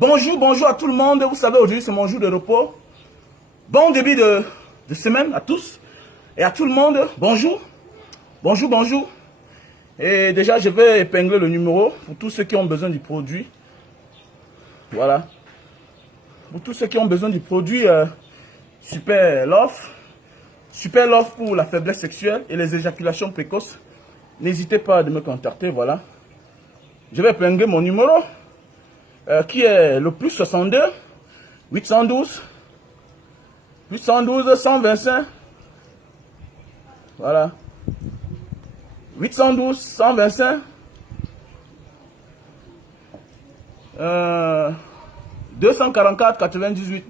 Bonjour, bonjour à tout le monde. Vous savez, aujourd'hui, c'est mon jour de repos. Bon début de semaine à tous et à tout le monde. Bonjour, bonjour, bonjour. Et déjà, je vais épingler le numéro pour tous ceux qui ont besoin du produit. Voilà. Pour tous ceux qui ont besoin du produit Super Love. Super Love pour la faiblesse sexuelle et les éjaculations précoces. N'hésitez pas à me contacter, voilà. Je vais épingler mon numéro qui est le plus 62 812 812 125. Voilà. 812 125. 244 98.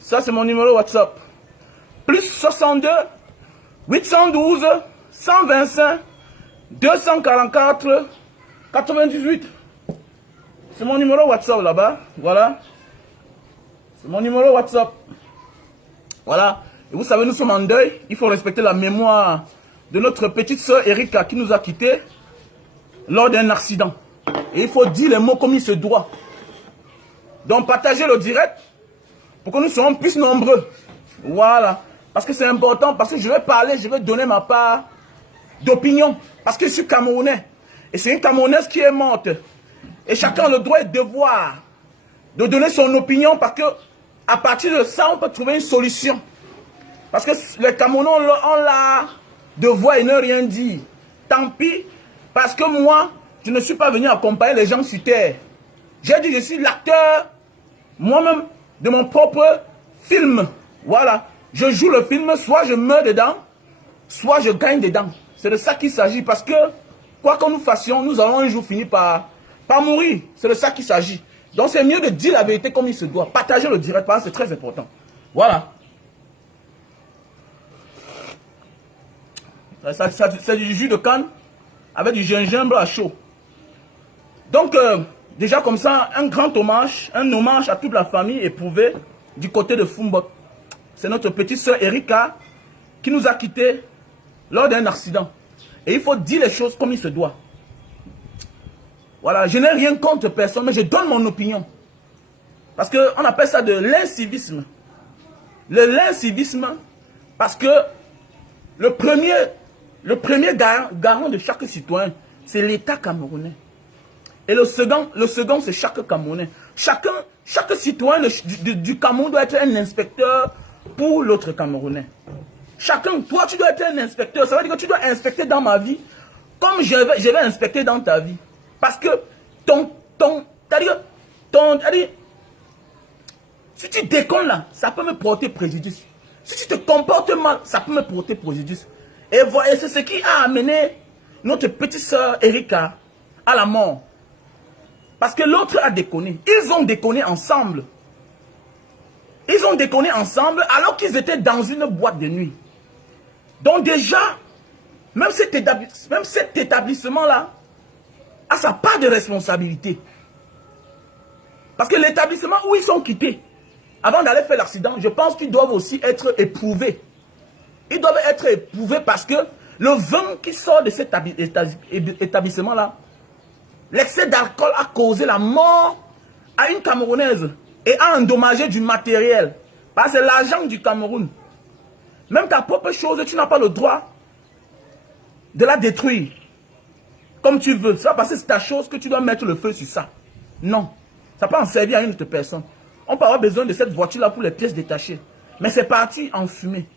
Ça, c'est mon numéro WhatsApp. Plus 62 812 125 244 98. C'est mon numéro WhatsApp là-bas. Voilà. C'est mon numéro WhatsApp. Voilà. Et vous savez, nous sommes en deuil. Il faut respecter la mémoire de notre petite soeur Erika qui nous a quittés lors d'un accident. Et il faut dire les mots comme il se doit. Donc, partagez le direct pour que nous soyons plus nombreux. Voilà. Parce que c'est important, parce que je vais parler, je vais donner ma part d'opinion. Parce que je suis Camerounais. Et c'est une Camerounaise qui est morte. Et chacun a le droit et le devoir de donner son opinion parce que à partir de ça, on peut trouver une solution. Parce que les Camerounais ont l'art de voir et ne rien dire. Tant pis, parce que moi, je ne suis pas venu accompagner les gens sur terre. J'ai dit, je suis l'acteur, moi-même, de mon propre film. Voilà. Je joue le film, soit je meurs dedans, soit je gagne dedans. C'est de ça qu'il s'agit. Parce que, quoi que nous fassions, nous allons un jour finir par mourir. C'est de ça qu'il s'agit. Donc c'est mieux de dire la vérité comme il se doit. Partager le direct, parce que c'est très important. Voilà. C'est du jus de canne avec du gingembre à chaud. Donc, déjà comme ça, un grand hommage, à toute la famille éprouvée du côté de Fumbot. C'est notre petite soeur Erika qui nous a quittés lors d'un accident. Et il faut dire les choses comme il se doit. Voilà, je n'ai rien contre personne, mais je donne mon opinion. Parce qu'on appelle ça de l'incivisme. Le l'incivisme, parce que le premier garant de chaque citoyen, c'est l'État camerounais. Et le second c'est chaque Camerounais. Chaque citoyen du Cameroun doit être un inspecteur pour l'autre Camerounais. Chacun, toi tu dois être un inspecteur. Ça veut dire que tu dois inspecter dans ma vie comme je vais inspecter dans ta vie. Parce que si tu déconnes là, ça peut me porter préjudice. Si tu te comportes mal, ça peut me porter préjudice. Et c'est ce qui a amené notre petite soeur Erika à la mort. Parce que l'autre a déconné. Ils ont déconné ensemble. Ils ont déconné ensemble alors qu'ils étaient dans une boîte de nuit. Donc déjà, même cet établissement-là a sa part de responsabilité. Parce que l'établissement où ils sont quittés, avant d'aller faire l'accident, je pense qu'ils doivent aussi être éprouvés. Ils doivent être éprouvés parce que le vin qui sort de cet établissement-là, l'excès d'alcool a causé la mort à une Camerounaise et a endommagé du matériel. Parce que c'est l'argent du Cameroun. Même ta propre chose, tu n'as pas le droit de la détruire comme tu veux. C'est pas parce que c'est ta chose que tu dois mettre le feu sur ça. Non. Ça peut en servir à une autre personne. On peut avoir besoin de cette voiture-là pour les pièces détachées. Mais c'est parti en fumée.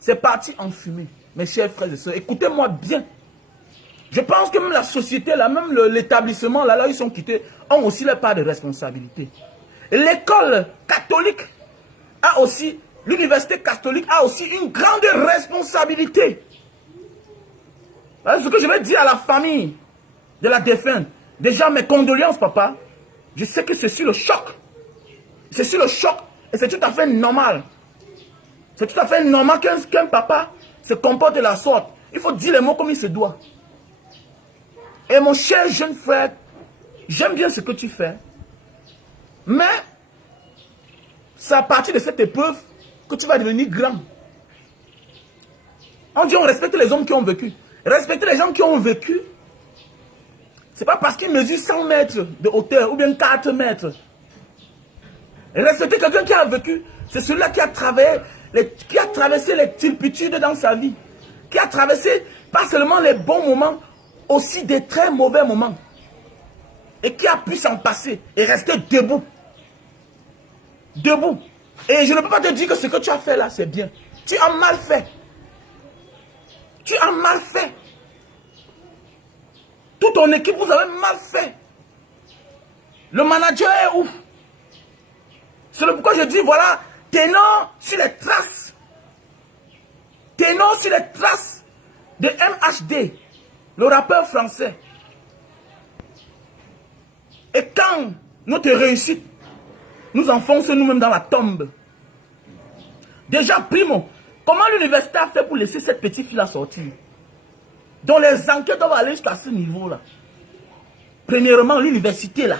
C'est parti en fumée. Mes chers frères et sœurs, écoutez-moi bien. Je pense que même la société, là, même l'établissement, là où ils sont quittés, ont aussi leur part de responsabilité. L'école catholique a aussi, l'université catholique a aussi une grande responsabilité. Voilà ce que je vais dire à la famille de la défunte. Déjà, mes condoléances, papa. Je sais que c'est sur le choc. C'est sur le choc et c'est tout à fait normal. C'est tout à fait normal qu'un papa se comporte de la sorte. Il faut dire les mots comme il se doit. Et mon cher jeune frère, j'aime bien ce que tu fais. Mais c'est à partir de cette épreuve que tu vas devenir grand. On dit on respecte les hommes qui ont vécu. Respecter les gens qui ont vécu, C'est pas parce qu'il mesure 100 mètres de hauteur ou bien 4 mètres. Respecter quelqu'un qui a vécu, c'est celui-là qui a traversé les turpitudes dans sa vie. Qui a traversé pas seulement les bons moments, aussi des très mauvais moments. Et qui a pu s'en passer et rester debout. Debout. Et je ne peux pas te dire que ce que tu as fait là, c'est bien. Tu as mal fait. Tu as mal fait. Toute ton équipe, vous avez mal fait. Le manager est où? C'est pourquoi je dis, voilà, tenons sur les traces. Tenons sur les traces de MHD, le rappeur français. Et quand notre réussite nous enfonce nous-mêmes dans la tombe. Déjà, primo, comment l'université a fait pour laisser cette petite fille-là sortir? Donc les enquêtes doivent aller jusqu'à ce niveau-là. Premièrement, l'université là.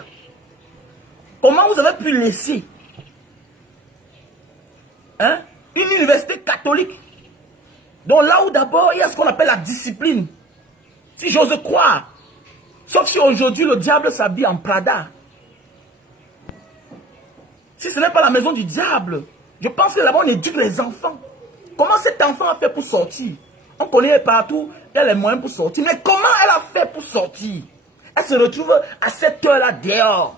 Comment vous avez pu laisser une université catholique, donc là où d'abord il y a ce qu'on appelle la discipline, si j'ose croire, sauf si aujourd'hui le diable s'habille en Prada. Si ce n'est pas la maison du diable, je pense que là-bas on éduque les enfants. Comment cet enfant a fait pour sortir? On connaît partout, il y a les moyens pour sortir, mais comment elle a fait pour sortir? Elle se retrouve à cette heure-là dehors.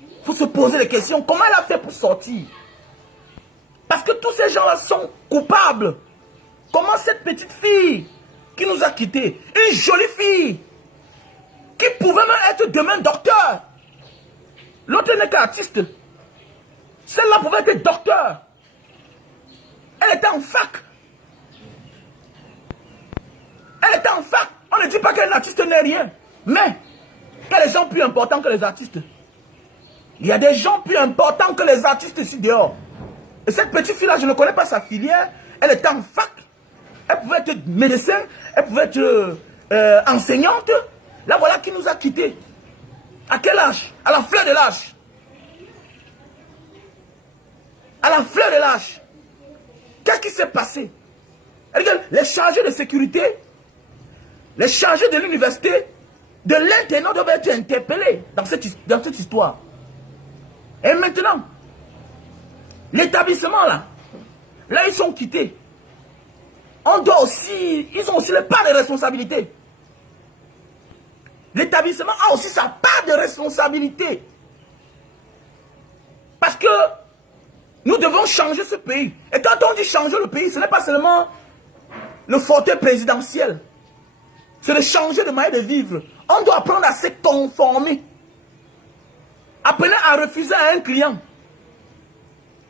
Il faut se poser des questions, comment elle a fait pour sortir? Parce que tous ces gens-là sont coupables. Comment cette petite fille qui nous a quittés, une jolie fille, qui pouvait même être demain docteur. L'autre n'est qu'artiste. Celle-là pouvait être docteur. Elle était en fac. Elle était en fac. On ne dit pas qu'un artiste n'est rien. Mais, il y a des gens plus importants que les artistes. Il y a des gens plus importants que les artistes ici dehors. Et cette petite fille-là, je ne connais pas sa filière. Elle était en fac. Elle pouvait être médecin. Elle pouvait être enseignante. Là, voilà qui nous a quittés. À quel âge? À la fleur de l'âge. À la fleur de l'âge. Qu'est-ce qui s'est passé? Les chargés de sécurité, les chargés de l'université, de l'internat doivent être interpellés dans cette histoire. Et maintenant, l'établissement là, ils sont quittés. On doit aussi, ils ont aussi le part de responsabilité. L'établissement a aussi sa part de responsabilité. Parce que nous devons changer ce pays. Et quand on dit changer le pays, ce n'est pas seulement le fauteuil présidentiel. C'est de changer de manière de vivre. On doit apprendre à se conformer. Apprenez à refuser à un client.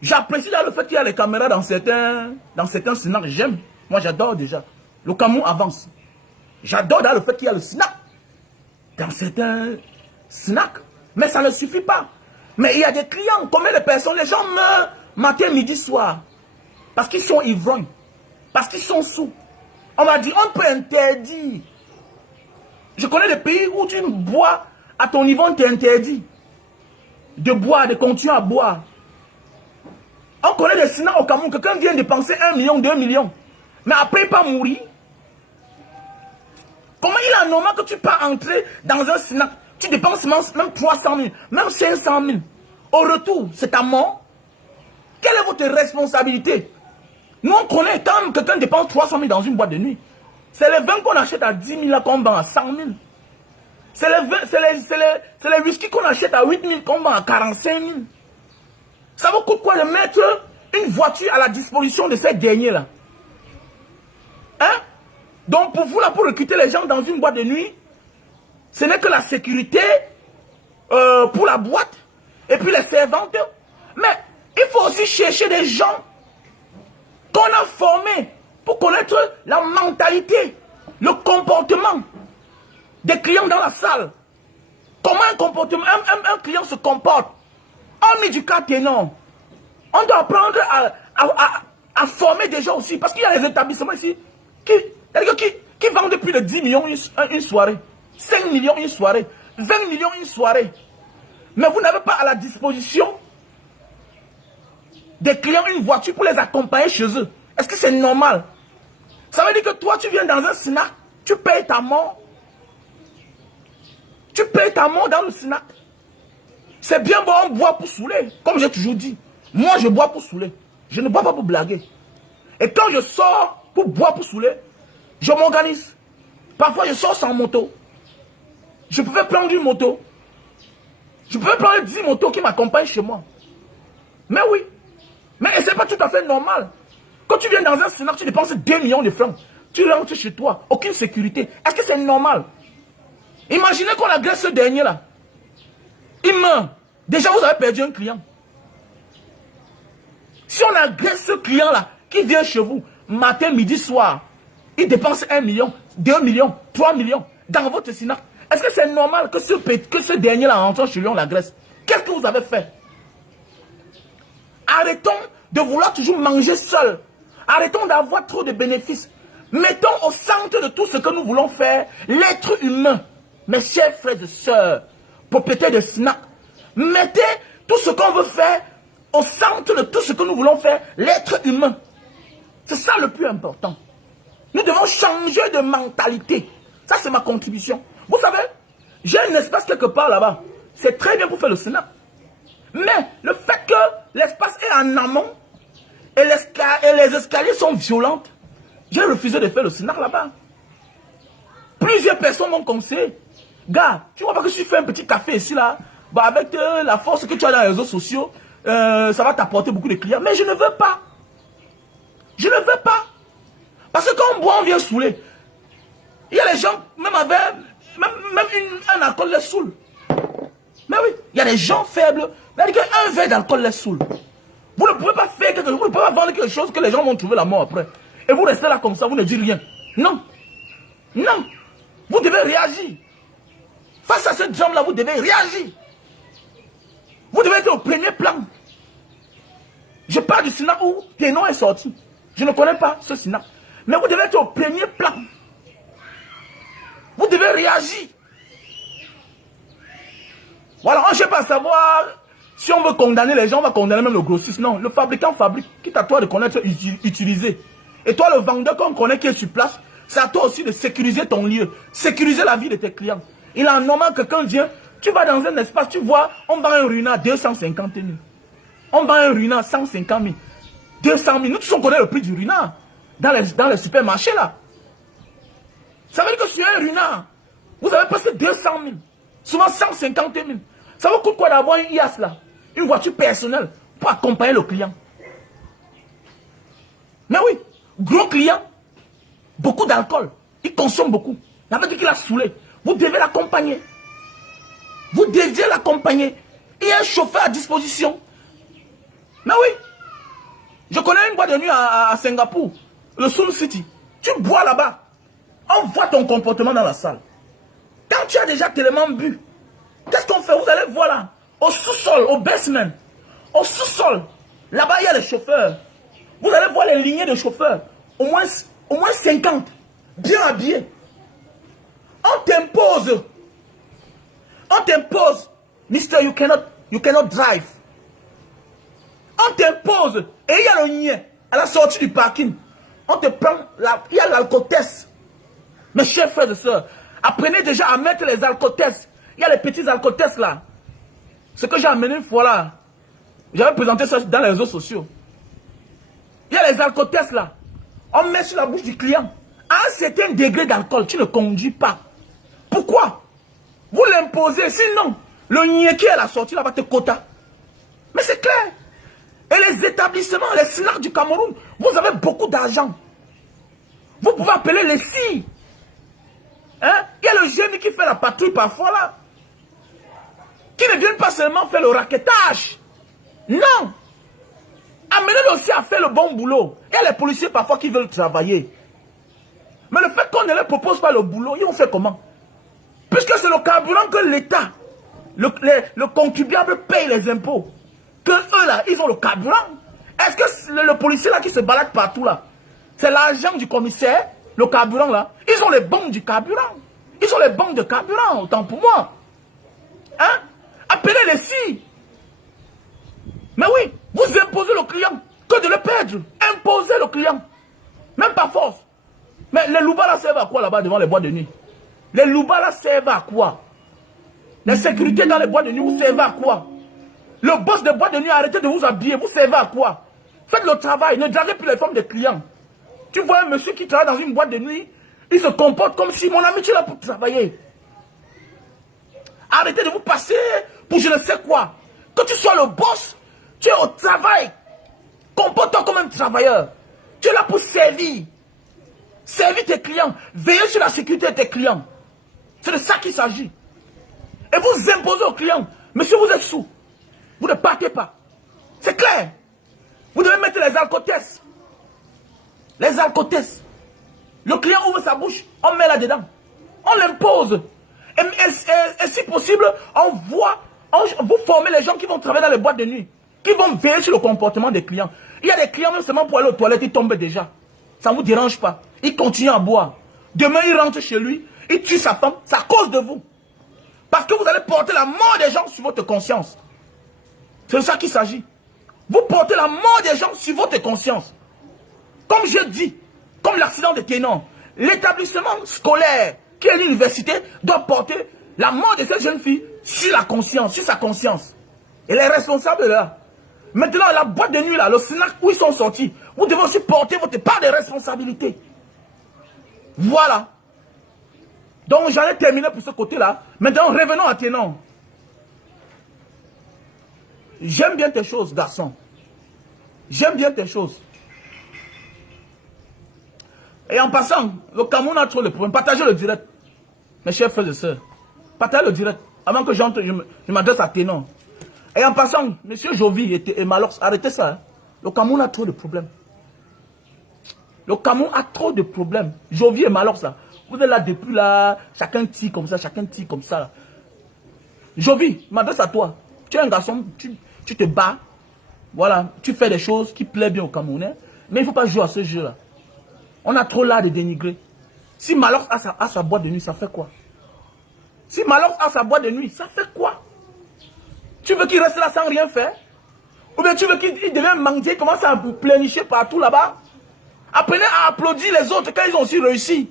J'apprécie le fait qu'il y a les caméras dans certains snacks. J'aime. Moi, j'adore déjà. Le Cameroun avance. J'adore le fait qu'il y a le snack dans certains snacks. Mais ça ne suffit pas. Mais il y a des clients. Combien de personnes? Les gens meurent matin, midi, soir. Parce qu'ils sont ivrognes. Parce qu'ils sont sous. On m'a dit, on peut interdire. Je connais des pays où tu bois à ton niveau, on t'interdit de boire, de continuer à boire. On connaît des snacks au Cameroun. Quelqu'un vient dépenser 1 million, 2 millions. Mais après, il pas mourir. Comment il est normal que tu pas entrer dans un snack? Tu dépenses même 300 000, même 500 000. Au retour, c'est ta mort. Quelle est votre responsabilité? Nous, on connaît quand quelqu'un dépense 300 000 dans une boîte de nuit. C'est les vins qu'on achète à 10 000 qu'on vend à 100 000. C'est les whisky qu'on achète à 8 000 qu'on vend à 45 000. Ça vous coûte quoi de mettre une voiture à la disposition de ces derniers-là? Hein? Donc pour vous, là, pour recruter les gens dans une boîte de nuit, ce n'est que la sécurité pour la boîte et puis les servantes. Mais il faut aussi chercher des gens qu'on a formés pour connaître la mentalité, le comportement des clients dans la salle. Comment un client se comporte. On met du cas ténor. On doit apprendre à former des gens aussi. Parce qu'il y a des établissements ici qui vendent plus de 10 millions une soirée. 5 millions une soirée. 20 millions une soirée. Mais vous n'avez pas à la disposition des clients une voiture pour les accompagner chez eux. Est-ce que c'est normal? Ça veut dire que toi, tu viens dans un snack, tu payes ta mort. est à mort dans le Sinac. C'est bien bon, on boit pour saouler. Comme j'ai toujours dit, moi je bois pour saouler. Je ne bois pas pour blaguer. Et quand je sors pour boire pour saouler, je m'organise. Parfois je sors sans moto. Je pouvais prendre une moto. Je pouvais prendre 10 motos qui m'accompagnent chez moi. Mais oui. Mais c'est pas tout à fait normal. Quand tu viens dans un Sinac, tu dépenses 2 millions de francs. Tu rentres chez toi, aucune sécurité. Est-ce que c'est normal? Imaginez qu'on agresse ce dernier là. Il meurt. Déjà, vous avez perdu un client. Si on agresse ce client là, qui vient chez vous, matin, midi, soir, il dépense 1 million, 2 millions, 3 millions dans votre Sinac. Est-ce que c'est normal que ce dernier là, en rentrant chez lui, on l'agresse? Qu'est-ce que vous avez fait? Arrêtons de vouloir toujours manger seul. Arrêtons d'avoir trop de bénéfices. Mettons au centre de tout ce que nous voulons faire l'être humain. Mes chers frères et sœurs, propriétaires de Sinac, mettez tout ce qu'on veut faire au centre de tout ce que nous voulons faire l'être humain. C'est ça le plus important. Nous devons changer de mentalité. Ça, c'est ma contribution. Vous savez, j'ai un espace quelque part là-bas. C'est très bien pour faire le Sinac. Mais le fait que l'espace est en amont et les escaliers sont violentes, j'ai refusé de faire le Sinac là-bas. Plusieurs personnes m'ont conseillé. Gars, tu vois pas que si tu fais un petit café ici là, bah avec la force que tu as dans les réseaux sociaux, ça va t'apporter beaucoup de clients. Mais je ne veux pas. Je ne veux pas. Parce que quand on boit, on vient saouler. Il y a les gens, même avec un alcool les saoule. Mais oui, il y a des gens faibles. Mais un verre d'alcool les saoule. Vous ne pouvez pas faire quelque chose, vous ne pouvez pas vendre quelque chose que les gens vont trouver la mort après. Et vous restez là comme ça, vous ne dites rien. Non. Non. Vous devez réagir. Face à cette jambe-là, vous devez réagir. Vous devez être au premier plan. Je parle du Sinac où Ténon est sorti. Je ne connais pas ce Sinac. Mais vous devez être au premier plan. Vous devez réagir. Voilà, on ne cherche pas à savoir si on veut condamner les gens, on va condamner même le grossiste. Non, le fabricant fabrique. Quitte à toi de connaître, utiliser. Et toi, le vendeur qu'on connaît qui est sur place, c'est à toi aussi de sécuriser ton lieu. Sécuriser la vie de tes clients. Il est normal que quand vient, tu vas dans un espace, tu vois, on vend un ruina à 250 000. On vend un ruina à 150 000. 200 000. Nous tous on connaît le prix du ruina dans les supermarchés là. Ça veut dire que sur un ruina, vous avez presque 200 000. Souvent 150 000. Ça vous coûte quoi d'avoir une IAS là? Une voiture personnelle pour accompagner le client. Mais oui, gros client, beaucoup d'alcool, il consomme beaucoup. Ça veut dire qu'il a saoulé. Vous devez l'accompagner. Vous devez l'accompagner. Il y a un chauffeur à disposition. Mais oui, je connais une boîte de nuit à Singapour, le Sun City. Tu bois là-bas, on voit ton comportement dans la salle. Quand tu as déjà tellement bu, qu'est-ce qu'on fait? Vous allez voir là, au sous-sol, au basement, au sous-sol, là-bas il y a les chauffeurs. Vous allez voir les lignées de chauffeurs, au moins 50, bien habillés. On t'impose, Mister, you cannot drive. On t'impose, et il y a le nien, à la sortie du parking. On te prend, il y a l'alcotest. Mes chers frères et sœurs, apprenez déjà à mettre les alcotests. Il y a les petits alcotests là. Ce que j'ai amené une fois là, j'avais présenté ça dans les réseaux sociaux. Il y a les alcotests là. On met sur la bouche du client. À un certain degré d'alcool, tu ne conduis pas. Pourquoi? Vous l'imposez, sinon, le niais qui est à la sortie là va te quota. Mais c'est clair. Et les établissements, les Sinac du Cameroun, vous avez beaucoup d'argent. Vous pouvez appeler les SI. Hein? Il y a le génie qui fait la patrouille parfois là. Qui ne viennent pas seulement faire le raquettage. Non. Amenez-le aussi à faire le bon boulot. Il y a les policiers parfois qui veulent travailler. Mais le fait qu'on ne leur propose pas le boulot, ils vont faire comment? Puisque c'est le carburant que l'État, le contribuable paye les impôts. Que eux là, ils ont le carburant. Est-ce que le policier là qui se balade partout là, c'est l'argent du commissaire, le carburant là? Ils ont les bons du carburant. Ils ont les bons de carburant, autant pour moi. Hein? Appelez les si. Mais oui, vous imposez le client que de le perdre. Imposez le client. Même pas force. Mais les loubas là servent à quoi là-bas devant les boîtes de nuit? Les loubas là servent à quoi? La sécurité dans les boîtes de nuit, vous servez à quoi? Le boss des boîtes de nuit, arrêtez de vous habiller, vous servez à quoi? Faites le travail, ne draguez plus les femmes des clients. Tu vois un monsieur qui travaille dans une boîte de nuit, il se comporte comme si, mon ami, tu es là pour travailler. Arrêtez de vous passer pour je ne sais quoi. Que tu sois le boss, tu es au travail. Comporte-toi comme un travailleur. Tu es là pour servir. Servir tes clients. Veiller sur la sécurité de tes clients. C'est de ça qu'il s'agit. Et vous imposez aux clients, monsieur, vous êtes sous. Vous ne partez pas. C'est clair. Vous devez mettre les alcotestes. Les alcotestes. Le client ouvre sa bouche, on met là-dedans. On l'impose. Et si possible, vous formez les gens qui vont travailler dans les boîtes de nuit. Qui vont veiller sur le comportement des clients. Il y a des clients, même seulement pour aller aux toilettes, ils tombent déjà. Ça ne vous dérange pas. Ils continuent à boire. Demain, il rentre chez lui, il tue sa femme. C'est à cause de vous. Parce que vous allez porter la mort des gens sur votre conscience. C'est de ça qu'il s'agit. Vous portez la mort des gens sur votre conscience. Comme je dis, comme l'accident de Kenon, l'établissement scolaire qui est l'université doit porter la mort de cette jeune fille sur la conscience, sur sa conscience. Et les responsables là. Maintenant, la boîte de nuit là, le snack où ils sont sortis, vous devez aussi porter votre part de responsabilité. Voilà. Donc j'en ai terminé pour ce côté-là. Maintenant, revenons à Kenon. J'aime bien tes choses, garçon. J'aime bien tes choses. Et en passant, le Cameroun a trop de problèmes. Partagez le direct. Mes chers frères et sœurs. Partagez le direct. Avant que j'entre, je m'adresse à Kenon. Et en passant, monsieur Jovi et Malox, arrêtez ça. Hein. Le Cameroun a trop de problèmes. Le Cameroun a trop de problèmes. Jovi et Malox, là. Vous êtes là depuis là, chacun tire comme ça, chacun tire comme ça. Là. Jovi, je m'adresse à toi. Tu es un garçon, tu te bats. Voilà, tu fais des choses qui plaisent bien aux Camerounais. Mais il ne faut pas jouer à ce jeu-là. On a trop l'art de dénigrer. Si Malox a sa boîte de nuit, ça fait quoi? Si Malox a sa boîte de nuit, ça fait quoi? Tu veux qu'il reste là sans rien faire? Ou bien tu veux qu'il devienne mendier, commence à plénicher partout là-bas? Apprenez à applaudir les autres quand ils ont aussi réussi.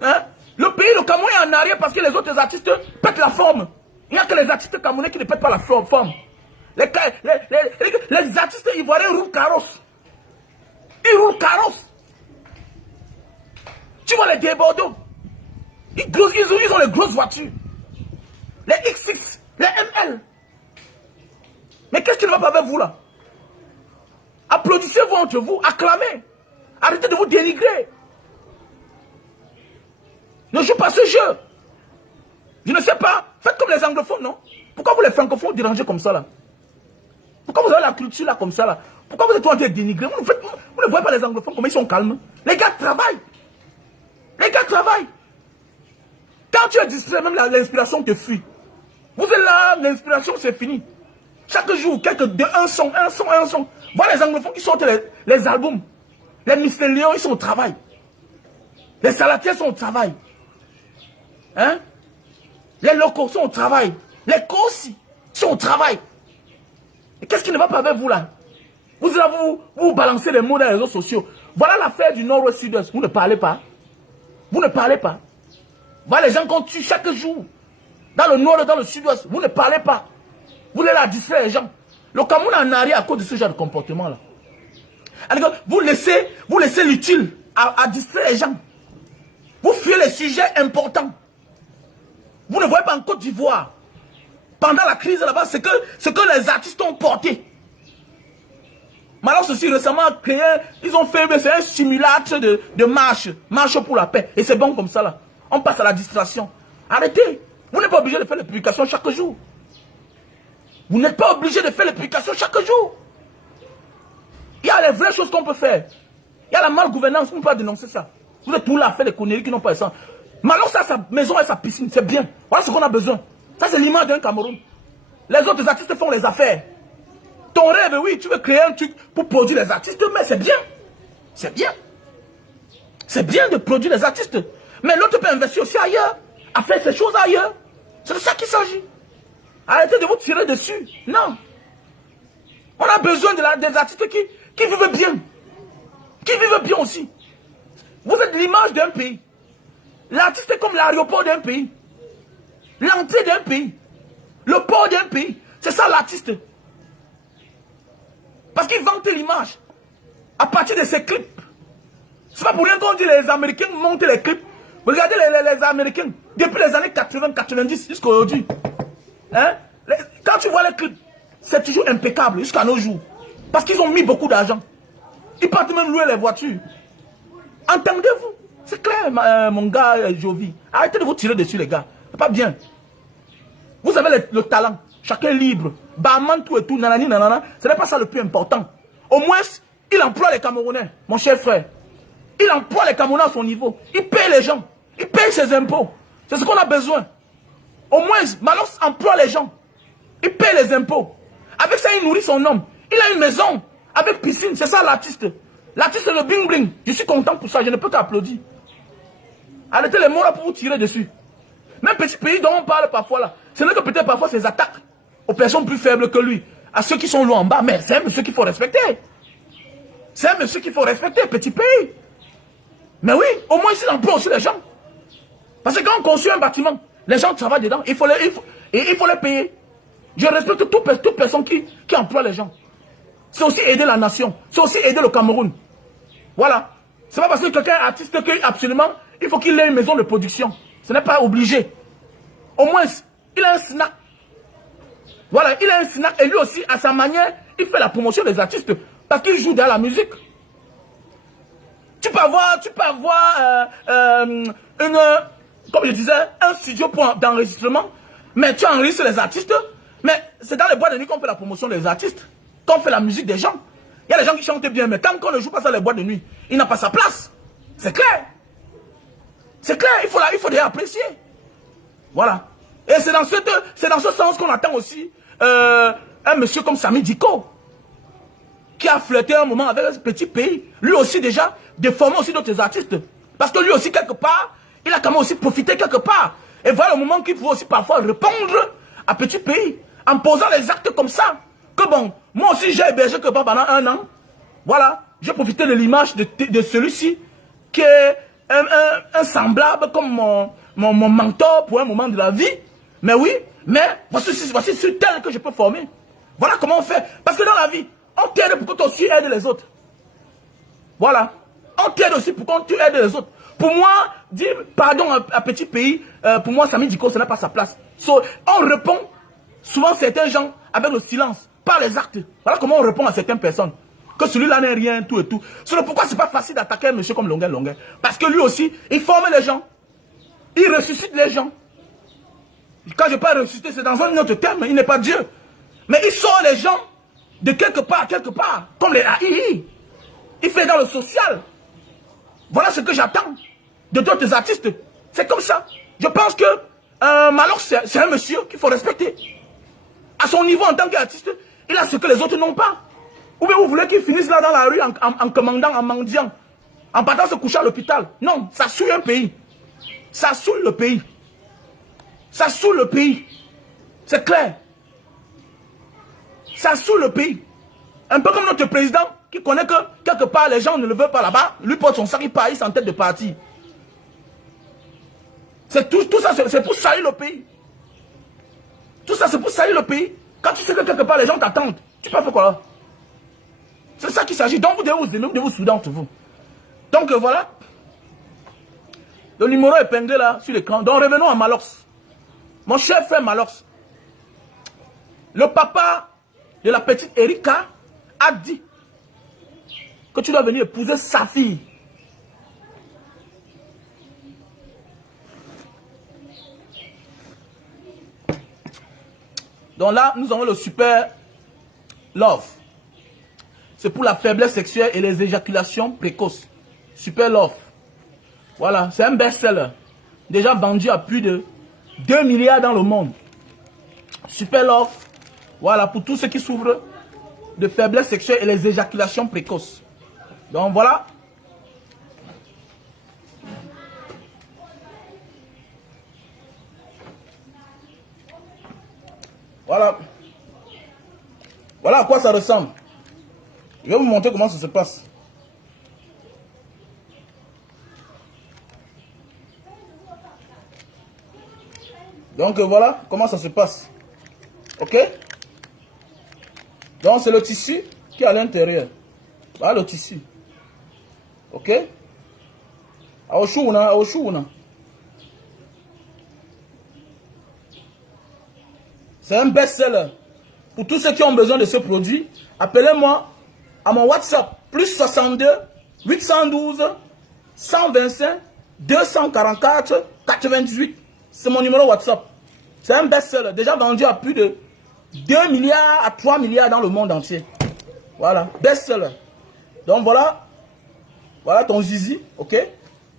Hein? Le pays, le Cameroun est en arrière parce que les autres artistes pètent la forme. Il n'y a que les artistes camerounais qui ne pètent pas la forme. Les artistes ivoiriens roulent carrosse. Ils roulent carrosse. Tu vois les Bordeaux. Ils ont les grosses voitures. Les X6, les ML. Mais qu'est-ce qui ne va pas avec vous là? Applaudissez-vous entre vous, acclamez. Arrêtez de vous dénigrer. Ne jouez pas ce jeu. Je ne sais pas. Faites comme les anglophones, non? Pourquoi vous les francophones dérangez comme ça là? Pourquoi vous avez la culture là comme ça là? Pourquoi vous êtes en train de dénigrer? Vous ne voyez pas les anglophones comment ils sont calmes? Les gars travaillent. Les gars travaillent. Quand tu es distrait, même l'inspiration te fuit. Vous êtes là, l'inspiration c'est fini. Chaque jour, un son. Voilà les anglophones qui sortent les albums. Les Mister Léon, ils sont au travail. Les salatiers sont au travail. Hein? Les locaux sont au travail. Les Kossi sont au travail. Et qu'est-ce qui ne va pas avec vous là? Vous balancez les mots dans les réseaux sociaux. Voilà l'affaire du Nord-Ouest Sud-Est. Vous ne parlez pas. Vous ne parlez pas. Voilà les gens qu'on tue chaque jour. Dans le Nord et dans le Sud-Ouest. Vous ne parlez pas. Vous voulez la distraire les gens. Le Cameroun est en arrière à cause de ce genre de comportement là. Alors, vous laissez l'utile à distraire les gens. Vous fuyez les sujets importants. Vous ne voyez pas en Côte d'Ivoire. Pendant la crise là-bas, ce que les artistes ont porté. Maintenant, ceci récemment créé, ils ont fait un simulacre de marche pour la paix. Et c'est bon comme ça là. On passe à la distraction. Arrêtez. Vous n'êtes pas obligé de faire les publications chaque jour. Vous n'êtes pas obligé de faire les publications chaque jour. Il y a les vraies choses qu'on peut faire. Il y a la malgouvernance, on ne peut pas dénoncer ça. Vous êtes tous là à faire des conneries qui n'ont pas de sens. Malheureusement, ça, sa maison et sa piscine, c'est bien. Voilà ce qu'on a besoin. Ça, c'est l'image d'un Cameroun. Les autres artistes font les affaires. Ton rêve, oui, tu veux créer un truc pour produire les artistes, mais c'est bien. C'est bien. C'est bien de produire les artistes. Mais l'autre peut investir aussi ailleurs, à faire ces choses ailleurs. C'est de ça qu'il s'agit. Arrêtez de vous tirer dessus. Non. On a besoin des artistes qui vivent bien. Qui vivent bien aussi. Vous êtes l'image d'un pays. L'artiste est comme l'aéroport d'un pays. L'entrée d'un pays. Le port d'un pays. C'est ça l'artiste. Parce qu'il vante l'image. À partir de ses clips. C'est pas pour rien qu'on dit les Américains montent les clips. Regardez les Américains. Depuis les années 80-90 jusqu'à aujourd'hui. Hein? Quand tu vois les clips, c'est toujours impeccable jusqu'à nos jours. Parce qu'ils ont mis beaucoup d'argent. Ils partent même louer les voitures. Entendez-vous? C'est clair, mon gars Jovi. Arrêtez de vous tirer dessus, les gars. C'est pas bien. Vous avez le talent. Chacun est libre. Barman, tout et tout, nanani, nanana. Ce n'est pas ça le plus important. Au moins, il emploie les Camerounais, mon cher frère. Il emploie les Camerounais à son niveau. Il paye les gens. Il paye ses impôts. C'est ce qu'on a besoin. Au moins, Malox emploie les gens. Il paye les impôts. Avec ça, il nourrit son homme. Il a une maison avec piscine. C'est ça l'artiste. L'artiste, c'est le bling bling. Je suis content pour ça. Je ne peux qu'applaudir. Arrêtez les mots là pour vous tirer dessus. Même petit pays dont on parle parfois là. Ce n'est que peut-être parfois ses attaques aux personnes plus faibles que lui. À ceux qui sont loin en bas. Mais c'est un monsieur qu'il faut respecter. C'est un monsieur qu'il faut respecter, petit pays. Mais oui, au moins il emploie aussi les gens. Parce que quand on construit un bâtiment, les gens travaillent dedans. Il faut les payer. Je respecte toute personne qui emploie les gens. C'est aussi aider la nation. C'est aussi aider le Cameroun. Voilà. C'est pas parce que quelqu'un est artiste qu'absolument, il faut qu'il ait une maison de production. Ce n'est pas obligé. Au moins, il a un snack. Voilà, il a un snack. Et lui aussi, à sa manière, il fait la promotion des artistes. Parce qu'il joue dans la musique. Tu peux avoir comme je disais, un studio d'enregistrement. Mais tu enregistres les artistes. Mais c'est dans les boîtes de nuit qu'on fait la promotion des artistes. Qu'on fait la musique des gens. Il y a des gens qui chantent bien, mais tant qu'on ne joue pas ça dans les boîtes de nuit, il n'a pas sa place. C'est clair. C'est clair, il faut déjà apprécier. Voilà. Et c'est dans ce sens qu'on attend aussi un monsieur comme Samy Diko, qui a flirté un moment avec ce petit pays. Lui aussi déjà, de former aussi d'autres artistes. Parce que lui aussi, quelque part, il a quand même aussi profité quelque part. Et voilà le moment qu'il faut aussi parfois répondre à petit pays, en posant les actes comme ça. Que bon, moi aussi j'ai hébergé que pendant 1 an. Voilà, j'ai profité de l'image de celui-ci, qui est un semblable comme mon mentor pour un moment de la vie. Mais oui, mais voici tel que je peux former. Voilà comment on fait. Parce que dans la vie, on t'aide pour que toi aussi aides les autres. Voilà. On t'aide aussi pour que tu aides les autres. Pour moi, dire pardon à petit pays, pour moi, Samy Diko, ce n'est pas sa place. On répond, souvent certains gens, avec le silence, par les actes. Voilà comment on répond à certaines personnes. Que celui-là n'est rien, tout et tout. C'est pourquoi c'est pas facile d'attaquer un monsieur comme Longuet. Parce que lui aussi, il forme les gens. Il ressuscite les gens. Quand je parle ressusciter, c'est dans un autre terme, il n'est pas Dieu. Mais il sort les gens de quelque part, comme les AI. Il fait dans le social. Voilà ce que j'attends de d'autres artistes. C'est comme ça. Je pense que Malox, c'est un monsieur qu'il faut respecter. À son niveau en tant qu'artiste, il a ce que les autres n'ont pas. Ou bien vous voulez qu'il finisse là dans la rue en commandant, en mendiant, en partant se coucher à l'hôpital. Non, ça souille un pays. Ça saoule le pays. Ça saoule le pays. C'est clair. Ça saoule le pays. Un peu comme notre président qui connaît que quelque part les gens ne le veulent pas là-bas. Lui porte son sac, il part, il s'en tête de parti. C'est tout ça, c'est pour salir le pays. Tout ça, c'est pour salir le pays. Quand tu sais que quelque part les gens t'attendent, tu peux faire quoi là? C'est ça qu'il s'agit. Donc vous devez vous aimer, vous devez vous souder entre vous. Donc voilà. Le numéro épinglé là sur l'écran. Donc revenons à Malox. Mon cher frère Malox. Le papa de la petite Erika a dit que tu dois venir épouser sa fille. Donc là, nous avons le super love. C'est pour la faiblesse sexuelle et les éjaculations précoces. Super love. Voilà, c'est un best-seller. Déjà vendu à plus de 2 milliards dans le monde. Super love. Voilà, pour tous ceux qui souffrent de faiblesse sexuelle et les éjaculations précoces. Donc voilà. Voilà. Voilà à quoi ça ressemble. Je vais vous montrer comment ça se passe. Donc voilà comment ça se passe. Ok? Donc c'est le tissu qui est à l'intérieur. Voilà le tissu. Ok? Aoshuna. C'est un best-seller. Pour tous ceux qui ont besoin de ce produit, appelez-moi à mon WhatsApp. Plus 62 812 125 244 98. C'est mon numéro WhatsApp. C'est un best-seller. Déjà vendu à plus de 2 milliards à 3 milliards dans le monde entier. Voilà. Best-seller. Donc voilà. Voilà ton zizi. Ok?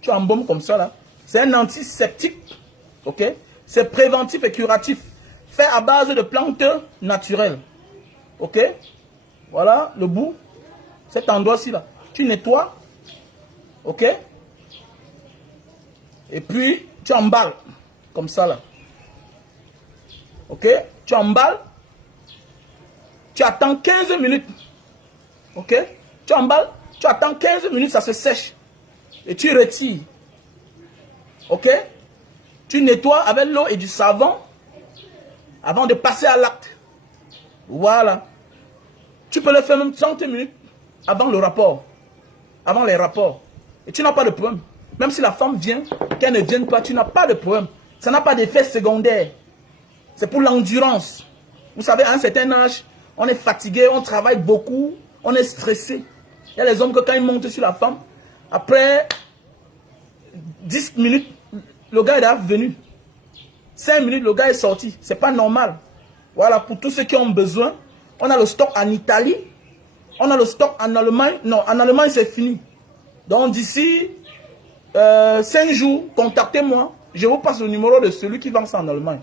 Tu embaumes comme ça là. C'est un antiseptique. Ok? C'est préventif et curatif. Fait à base de plantes naturelles. Ok? Voilà le bout. Cet endroit-ci là. Tu nettoies. Ok? Et puis, tu emballes. Comme ça là. Ok? Tu emballes. Tu attends 15 minutes. Ok? Tu emballes. Tu attends 15 minutes, ça se sèche. Et tu retires. Ok? Tu nettoies avec l'eau et du savon. Avant de passer à l'acte. Voilà. Tu peux le faire même 30 minutes avant le rapport. Avant les rapports. Et tu n'as pas de problème. Même si la femme vient, qu'elle ne vienne pas, tu n'as pas de problème. Ça n'a pas d'effet secondaire. C'est pour l'endurance. Vous savez, à un certain âge, on est fatigué, on travaille beaucoup, on est stressé. Il y a les hommes que quand ils montent sur la femme, après 10 minutes, le gars est déjà venu. 5 minutes, le gars est sorti. C'est pas normal. Voilà, pour tous ceux qui ont besoin, on a le stock en Italie. On a le stock en Allemagne. Non, en Allemagne, c'est fini. Donc, d'ici 5 jours, contactez-moi. Je vous passe le numéro de celui qui vend ça en Allemagne.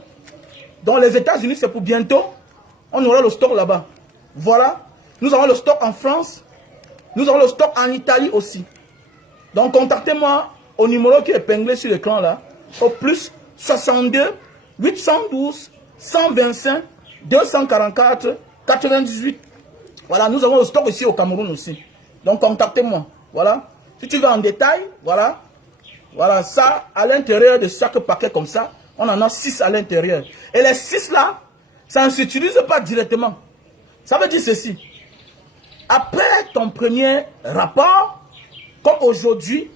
Donc, les États-Unis, c'est pour bientôt. On aura le stock là-bas. Voilà. Nous avons le stock en France. Nous avons le stock en Italie aussi. Donc, contactez-moi au numéro qui est épinglé sur l'écran là. Au plus 62 812 125 244 98. Voilà, nous avons le stock ici au Cameroun aussi. Donc, contactez-moi. Voilà. Si tu veux en détail, voilà. Voilà, ça, à l'intérieur de chaque paquet comme ça, on en a 6 à l'intérieur. Et les 6 là, ça ne s'utilise pas directement. Ça veut dire ceci. Après ton premier rapport, comme aujourd'hui,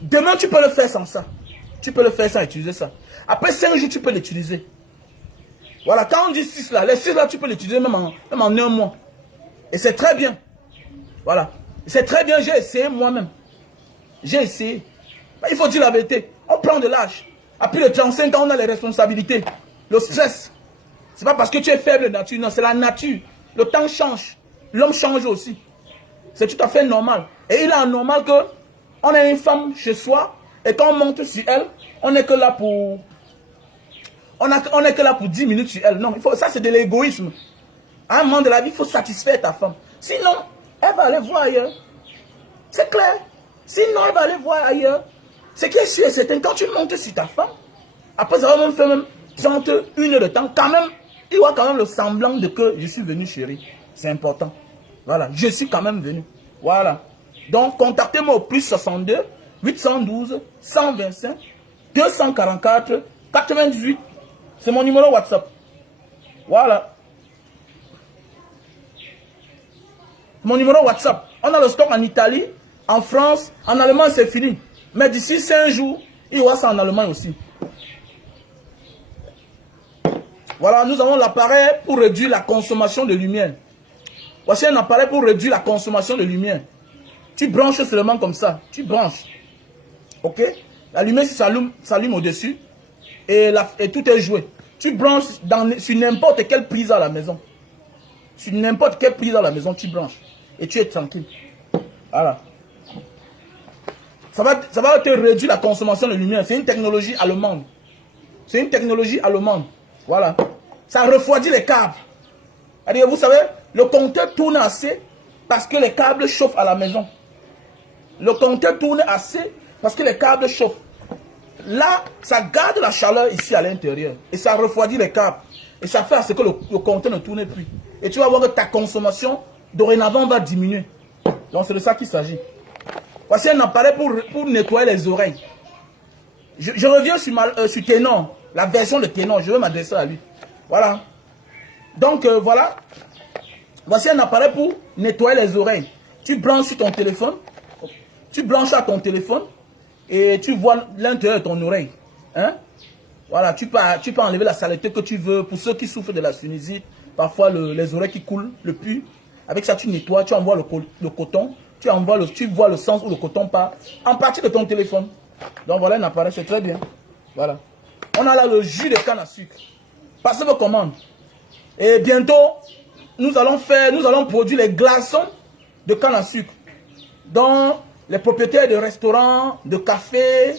demain tu peux le faire sans ça. Tu peux le faire sans utiliser ça. Après 5 jours, tu peux l'utiliser. Voilà, quand on dit 6 là, les 6 là, tu peux l'utiliser même en 1 mois. Et c'est très bien. Voilà. C'est très bien, j'ai essayé moi-même. J'ai essayé. Il faut dire la vérité. On prend de l'âge. À plus de 35 ans, on a les responsabilités. Le stress. C'est pas parce que tu es faible de nature. Non, c'est la nature. Le temps change. L'homme change aussi. C'est tout à fait normal. Et il est anormal que on a une femme chez soi et quand on monte sur elle, on n'est que là pour... On est que là pour 10 minutes sur elle. Non, ça c'est de l'égoïsme. À un moment de la vie, il faut satisfaire ta femme. Sinon, elle va aller voir ailleurs. C'est clair. Sinon, elle va aller voir ailleurs. Ce qui est sûr et certain, quand tu montes sur ta femme, après ça va même faire même 31 heures de temps, quand même, il y aura quand même le semblant de que je suis venu, chérie. C'est important. Voilà, je suis quand même venu. Voilà. Donc, contactez-moi au plus 62 812 125 244 98. C'est mon numéro WhatsApp. Voilà. Mon numéro WhatsApp. On a le stock en Italie, en France, en Allemagne, c'est fini. Mais d'ici 5 jours, il y aura ça en Allemagne aussi. Voilà, nous avons l'appareil pour réduire la consommation de lumière. Voici un appareil pour réduire la consommation de lumière. Tu branches seulement comme ça. Tu branches. Ok? La lumière s'allume au-dessus. Et tout est joué. Tu branches sur n'importe quelle prise à la maison. Sur n'importe quelle prise à la maison, tu branches. Et tu es tranquille. Voilà. Ça va te réduire la consommation de lumière. C'est une technologie allemande. C'est une technologie allemande. Voilà. Ça refroidit les câbles. Vous savez, le compteur tourne assez parce que les câbles chauffent à la maison. Le compteur tourne assez parce que les câbles chauffent. Là, ça garde la chaleur ici à l'intérieur. Et ça refroidit les câbles. Et ça fait à ce que le compteur ne tourne plus. Et tu vas voir que ta consommation, dorénavant, va diminuer. Donc, c'est de ça qu'il s'agit. Voici un appareil pour nettoyer les oreilles. Je reviens sur Ténor. La version de Ténor, je veux m'adresser à lui. Voilà. Donc, voilà. Voici un appareil pour nettoyer les oreilles. Tu branches sur ton téléphone. Tu branches à ton téléphone. Et tu vois l'intérieur de ton oreille. Hein? Voilà, tu peux enlever la saleté que tu veux. Pour ceux qui souffrent de la sinusite, parfois les oreilles qui coulent, le pus. Avec ça, tu nettoies, tu envoies le coton. Tu vois le sens où le coton part. En partie de ton téléphone. Donc voilà un appareil, c'est très bien. Voilà. On a là le jus de canne à sucre. Passez vos commandes. Et bientôt, nous allons produire les glaçons de canne à sucre. Donc, les propriétaires de restaurants, de cafés,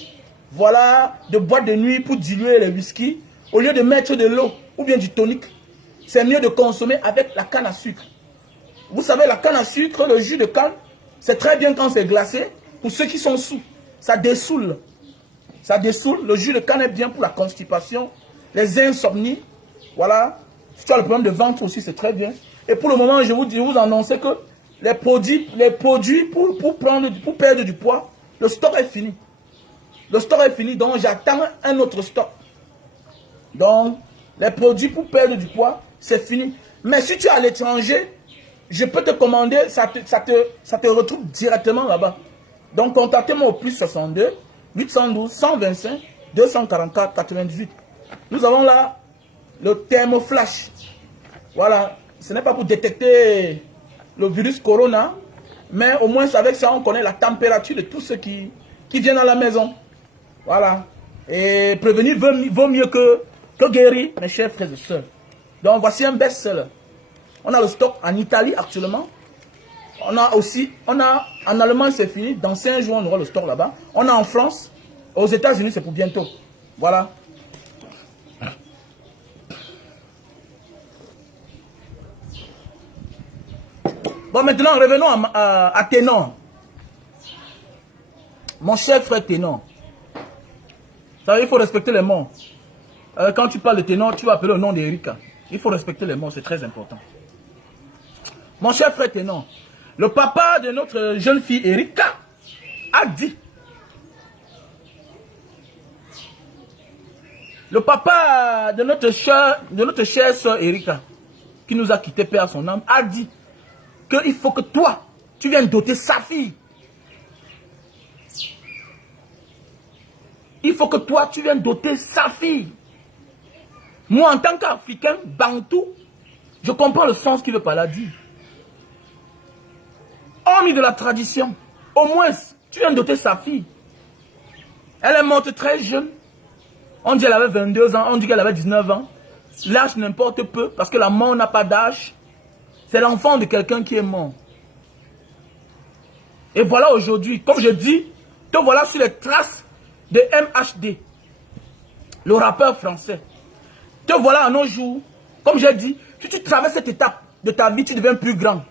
voilà, de boîtes de nuit pour diluer les whisky, au lieu de mettre de l'eau ou bien du tonique, c'est mieux de consommer avec la canne à sucre. Vous savez, la canne à sucre, le jus de canne, c'est très bien quand c'est glacé. Pour ceux qui sont sous, ça dessoule. Ça dessoule. Le jus de canne est bien pour la constipation, les insomnies. Voilà. Si tu as le problème de ventre aussi, c'est très bien. Et pour le moment, je vous annonce que les produits pour perdre du poids, le stock est fini. Le stock est fini, donc j'attends un autre stock. Donc, les produits pour perdre du poids, c'est fini. Mais si tu es à l'étranger, je peux te commander, ça te retrouve directement là-bas. Donc, contactez-moi au plus 62 812 125 244 98. Nous avons là le thermoflash. Voilà, ce n'est pas pour détecter le virus corona, mais au moins avec ça, on connaît la température de tous ceux qui viennent à la maison. Voilà. Et prévenir vaut mieux que guérir, mes chers frères et sœurs. Donc, voici un best-seller. On a le stock en Italie actuellement. On a en Allemagne, c'est fini. Dans 5 jours, on aura le stock là-bas. On a en France. Aux États-Unis, c'est pour bientôt. Voilà. Bon, maintenant, revenons à Ténor. Mon cher frère Ténor. Ça, il faut respecter les morts. Quand tu parles de Ténor, tu vas appeler le nom d'Erika. Il faut respecter les morts, c'est très important. Mon cher frère Ténor, le papa de notre jeune fille Erika a dit, le papa de notre chère soeur Erika, qui nous a quitté paix à son âme, a dit qu'il faut que toi, tu viennes doter sa fille. Il faut que toi, tu viennes doter sa fille. Moi, en tant qu'Africain, Bantou, je comprends le sens qu'il veut par là dire. Hormis de la tradition, au moins, tu viens doter sa fille. Elle est morte très jeune. On dit qu'elle avait 22 ans, on dit qu'elle avait 19 ans. L'âge n'importe peu, parce que la mort n'a pas d'âge. C'est l'enfant de quelqu'un qui est mort. Et voilà aujourd'hui, comme je dis, te voilà sur les traces de MHD, le rappeur français. Te voilà à nos jours, comme j'ai dit, si tu traverses cette étape de ta vie, tu deviens plus grand.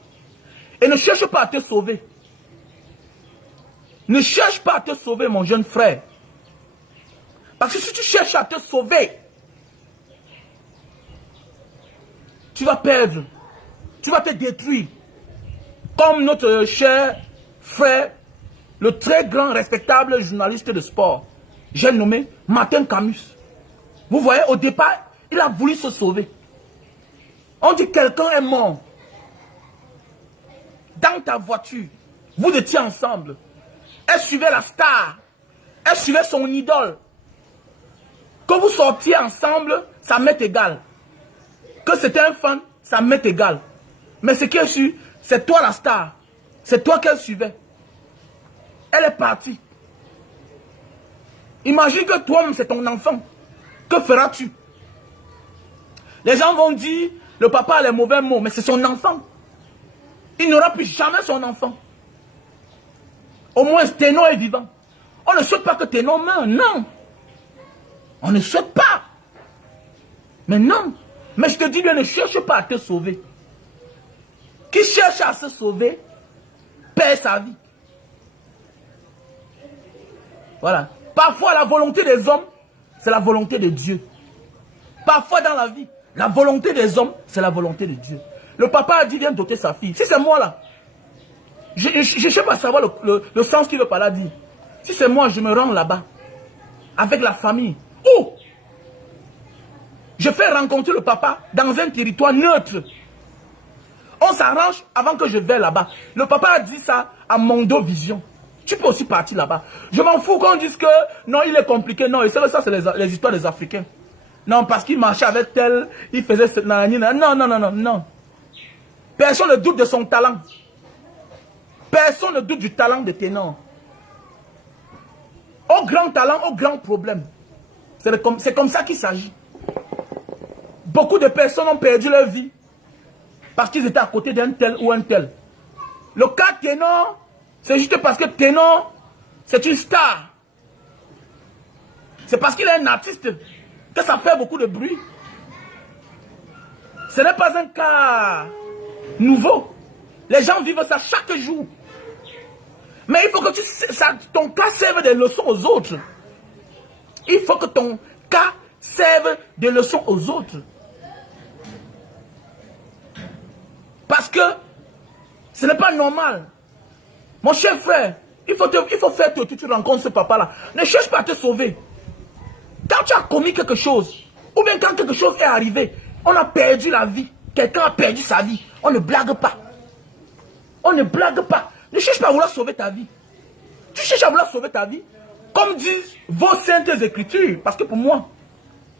Et ne cherche pas à te sauver. Ne cherche pas à te sauver, mon jeune frère. Parce que si tu cherches à te sauver, tu vas perdre. Tu vas te détruire. Comme notre cher frère, le très grand respectable journaliste de sport, j'ai nommé Martin Camus. Vous voyez, au départ, il a voulu se sauver. On dit que quelqu'un est mort. Dans ta voiture, vous étiez ensemble. Elle suivait la star. Elle suivait son idole. Que vous sortiez ensemble, ça m'est égal. Que c'était un fan, ça m'est égal. Mais ce qui est sûr, c'est toi la star. C'est toi qu'elle suivait. Elle est partie. Imagine que toi-même, c'est ton enfant. Que feras-tu? Les gens vont dire, le papa a les mauvais mots, mais c'est son enfant. Il n'aura plus jamais son enfant. Au moins, Ténor est vivant. On ne souhaite pas que Ténor meure, non. On ne souhaite pas. Mais non. Mais je te dis, ne cherche pas à te sauver. Qui cherche à se sauver, perd sa vie. Voilà. Parfois, la volonté des hommes, c'est la volonté de Dieu. Parfois, dans la vie, la volonté des hommes, c'est la volonté de Dieu. Le papa a dit, viens doter sa fille. Si c'est moi là, je ne cherche pas à savoir le sens qu'il veut par là dire. Si c'est moi, je me rends là-bas. Avec la famille. Où? Je fais rencontrer le papa dans un territoire neutre. On s'arrange avant que je vais là-bas. Le papa a dit ça à Mondo Vision. Tu peux aussi partir là-bas. Je m'en fous qu'on dise que non, il est compliqué. Non, et ça c'est les histoires des Africains. Non, parce qu'il marchait avec tel, il faisait cette nanana. Non, non, non, non, non. Personne ne doute de son talent. Personne ne doute du talent de Ténor. Au grand talent, au grand problème. C'est comme ça qu'il s'agit. Beaucoup de personnes ont perdu leur vie parce qu'ils étaient à côté d'un tel ou un tel. Le cas Ténor, c'est juste parce que Ténor, c'est une star. C'est parce qu'il est un artiste que ça fait beaucoup de bruit. Ce n'est pas un cas nouveau. Les gens vivent ça chaque jour. Mais il faut que ton cas serve de leçon aux autres. Il faut que ton cas serve de leçon aux autres. Parce que ce n'est pas normal. Mon cher frère, il faut faire tout. Tu rencontres ce papa-là. Ne cherche pas à te sauver. Quand tu as commis quelque chose, ou bien quand quelque chose est arrivé, on a perdu la vie. Quelqu'un a perdu sa vie. On ne blague pas. On ne blague pas. Ne cherche pas à vouloir sauver ta vie. Tu cherches à vouloir sauver ta vie, comme disent vos saintes écritures. Parce que pour moi,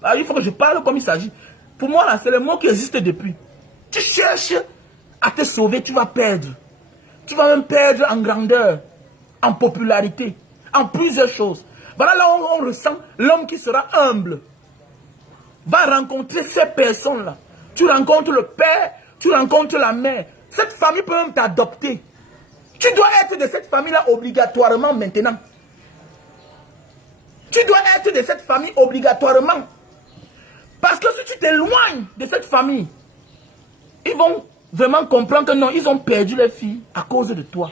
là, il faut que je parle comme il s'agit. Pour moi, là, c'est le mot qui existe depuis. Tu cherches à te sauver, tu vas perdre. Tu vas même perdre en grandeur, en popularité, en plusieurs choses. Voilà là où on ressent l'homme qui sera humble. Va rencontrer ces personnes-là. Tu rencontres le père, tu rencontres la mère. Cette famille peut même t'adopter. Tu dois être de cette famille-là obligatoirement maintenant. Tu dois être de cette famille obligatoirement. Parce que si tu t'éloignes de cette famille, ils vont vraiment comprendre que non, ils ont perdu les filles à cause de toi.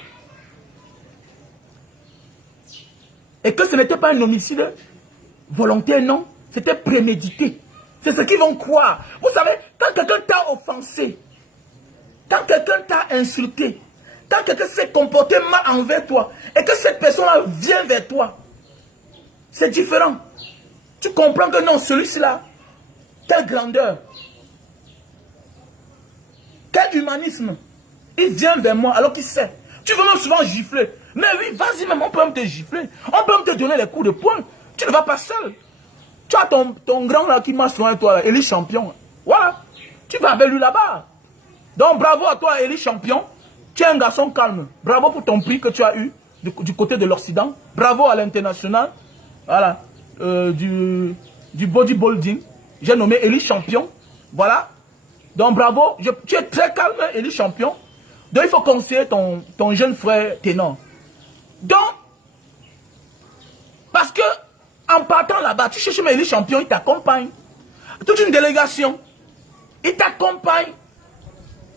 Et que ce n'était pas un homicide volontaire, non. C'était prémédité. C'est ce qu'ils vont croire. Vous savez, quand quelqu'un t'a offensé, quand quelqu'un t'a insulté, quand quelqu'un s'est comporté mal envers toi, et que cette personne-là vient vers toi, c'est différent. Tu comprends que non, celui-ci-là, quelle grandeur, quel humanisme. Il vient vers moi alors qu'il sait. Tu veux même souvent gifler. Mais oui, vas-y même, on peut même te gifler. On peut même te donner les coups de poing. Tu ne vas pas seul. Tu as ton grand là qui marche sur toi, là, Élie Champion. Voilà. Tu vas avec lui là-bas. Donc bravo à toi, Élie Champion. Tu es un garçon calme. Bravo pour ton prix que tu as eu du côté de l'Occident. Bravo à l'international. Voilà. Du bodybuilding. J'ai nommé Élie Champion. Voilà. Donc bravo. Tu es très calme, Élie Champion. Donc il faut conseiller ton jeune frère Ténor. Donc, parce que en partant là-bas, tu cherches Élie Champion, il t'accompagne. Toute une délégation. Il t'accompagne.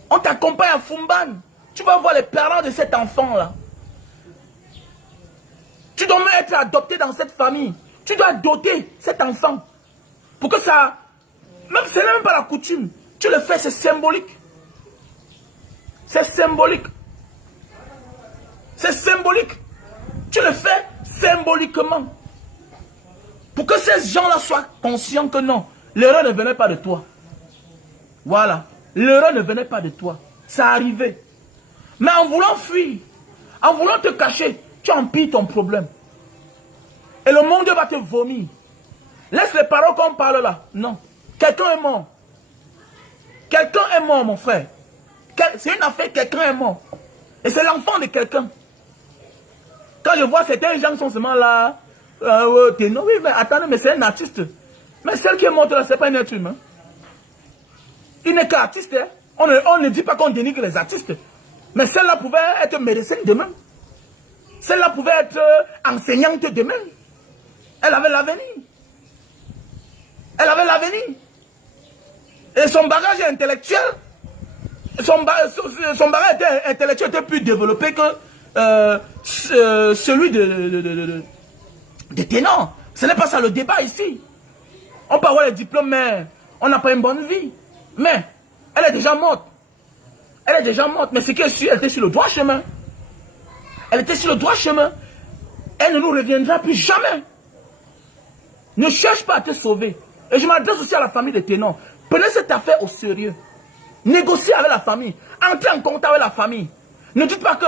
On t'accompagne à Fumban. Tu vas voir les parents de cet enfant-là. Tu dois même être adopté dans cette famille. Tu dois doter cet enfant. Pour que ça... Même ce n'est même pas la coutume. Tu le fais, c'est symbolique. C'est symbolique. C'est symbolique. Tu le fais symboliquement. Pour que ces gens-là soient conscients que non, l'erreur ne venait pas de toi. Voilà. L'erreur ne venait pas de toi. Ça arrivait. Mais en voulant fuir, en voulant te cacher, tu empires ton problème. Et le monde va te vomir. Laisse les paroles qu'on parle là. Non. Quelqu'un est mort. Quelqu'un est mort, mon frère. C'est une affaire, quelqu'un est mort. Et c'est l'enfant de quelqu'un. Quand je vois certains gens qui sont seulement là, non, oui, mais attendez, mais c'est un artiste. Mais celle qui est morte là, c'est pas un être humain. Il n'est qu'artiste. Hein. On ne dit pas qu'on dénigre les artistes. Mais celle-là pouvait être médecin demain. Celle-là pouvait être enseignante demain. Elle avait l'avenir. Elle avait l'avenir. Et son bagage intellectuel, son bagage intellectuel était plus développé que celui de Ténor. Ce n'est pas ça le débat ici. On peut avoir les diplômes, mais on n'a pas une bonne vie. Mais elle est déjà morte. Elle est déjà morte. Mais ce qui est sûr, elle était sur le droit chemin. Elle était sur le droit chemin. Elle ne nous reviendra plus jamais. Ne cherche pas à te sauver. Et je m'adresse aussi à la famille de Ténor. Prenez cette affaire au sérieux. Négociez avec la famille. Entrez en contact avec la famille. Ne dites pas que,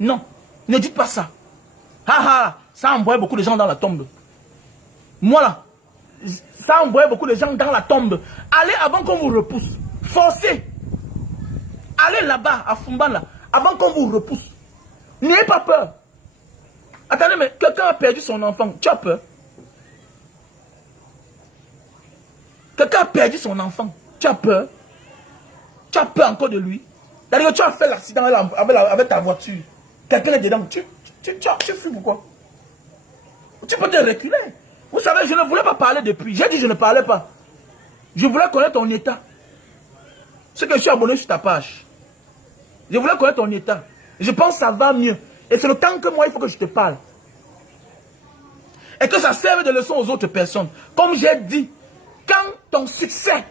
non. Ne dites pas ça. Ça a envoyé beaucoup de gens dans la tombe. Moi là, ça a envoyé beaucoup de gens dans la tombe. Allez avant qu'on vous repousse. Forcez. Allez là-bas, à Fumbala, avant qu'on vous repousse. N'ayez pas peur. Attendez, mais quelqu'un a perdu son enfant. Tu as peur? Quelqu'un a perdu son enfant. Tu as peur? Tu as peur encore de lui? C'est-à-dire que tu as fait l'accident avec ta voiture. Quelqu'un est dedans. Tu fuis pourquoi? Tu peux te reculer. Vous savez, je ne voulais pas parler depuis. J'ai dit je ne parlais pas. Je voulais connaître ton état. C'est que je suis abonné sur ta page. Je voulais connaître ton état. Je pense que ça va mieux. Et c'est le temps que moi, il faut que je te parle. Et que ça serve de leçon aux autres personnes. Comme j'ai dit, quand ton succès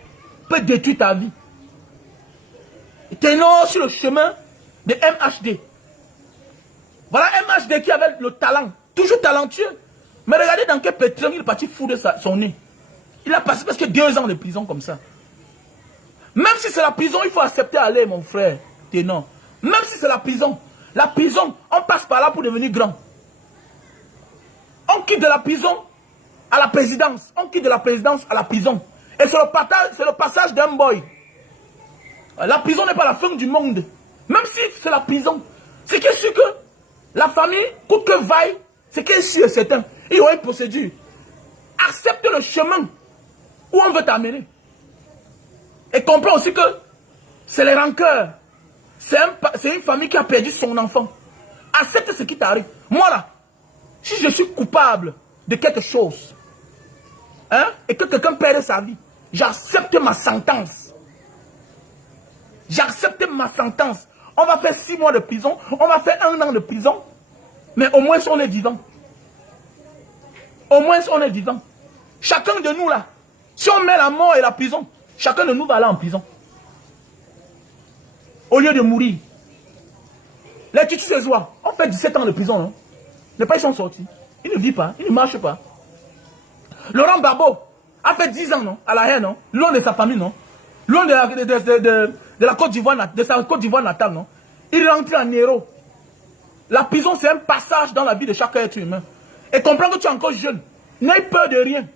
peut détruire ta vie, Ténor sur le chemin de MHD. Voilà MHD qui avait le talent, toujours talentueux. Mais regardez dans quel pétrin il est parti foutre son nez. Il a passé presque 2 ans de prison comme ça. Même si c'est la prison, il faut accepter aller, mon frère Ténor. Même si c'est la prison, on passe par là pour devenir grand. On quitte de la prison à la présidence. On quitte de la présidence à la prison. Et c'est le passage d'un boy. La prison n'est pas la fin du monde. Même si c'est la prison. C'est qui est sûr que la famille, coûte que vaille, c'est qui est sûr et certain. Il y aura une procédure. Accepte le chemin où on veut t'amener. Et comprends aussi que c'est les rancœurs. C'est une famille qui a perdu son enfant. Accepte ce qui t'arrive. Moi là, si je suis coupable de quelque chose, et que quelqu'un perde sa vie, j'accepte ma sentence. J'accepte ma sentence. On va faire 6 mois de prison, on va faire 1 an de prison, mais au moins on est vivant. Au moins on est vivant. Chacun de nous là, si on met la mort et la prison, chacun de nous va aller en prison. Au lieu de mourir. Les Tutu Sézois ont fait 17 ans de prison, non? Les pères sont sortis. Ils ne vivent pas, ils ne marchent pas. Laurent Gbagbo a fait 10 ans, non? À la haine, non? Loin de sa famille, non? Loin de la Côte d'Ivoire, de sa Côte d'Ivoire natale, non? Il est rentré en héros. La prison, c'est un passage dans la vie de chaque être humain. Et comprends que tu es encore jeune. N'aie peur de rien.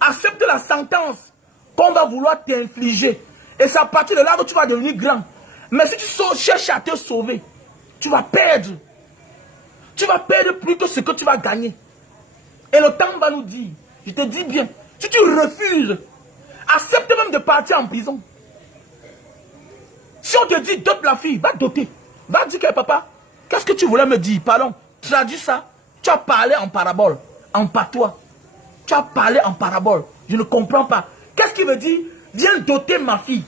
Accepte la sentence qu'on va vouloir t'infliger. Et c'est à partir de là que tu vas devenir grand. Mais si tu cherches à te sauver, tu vas perdre. Tu vas perdre plus que ce que tu vas gagner. Et le temps va nous dire, je te dis bien, si tu refuses, accepte même de partir en prison. Si on te dit dote la fille, va doter. Va dire que papa, qu'est-ce que tu voulais me dire? Pardon, traduis ça. Tu as parlé en parabole, en patois. Tu as parlé en parabole. Je ne comprends pas. Qu'est-ce qu'il veut dire? Viens doter ma fille.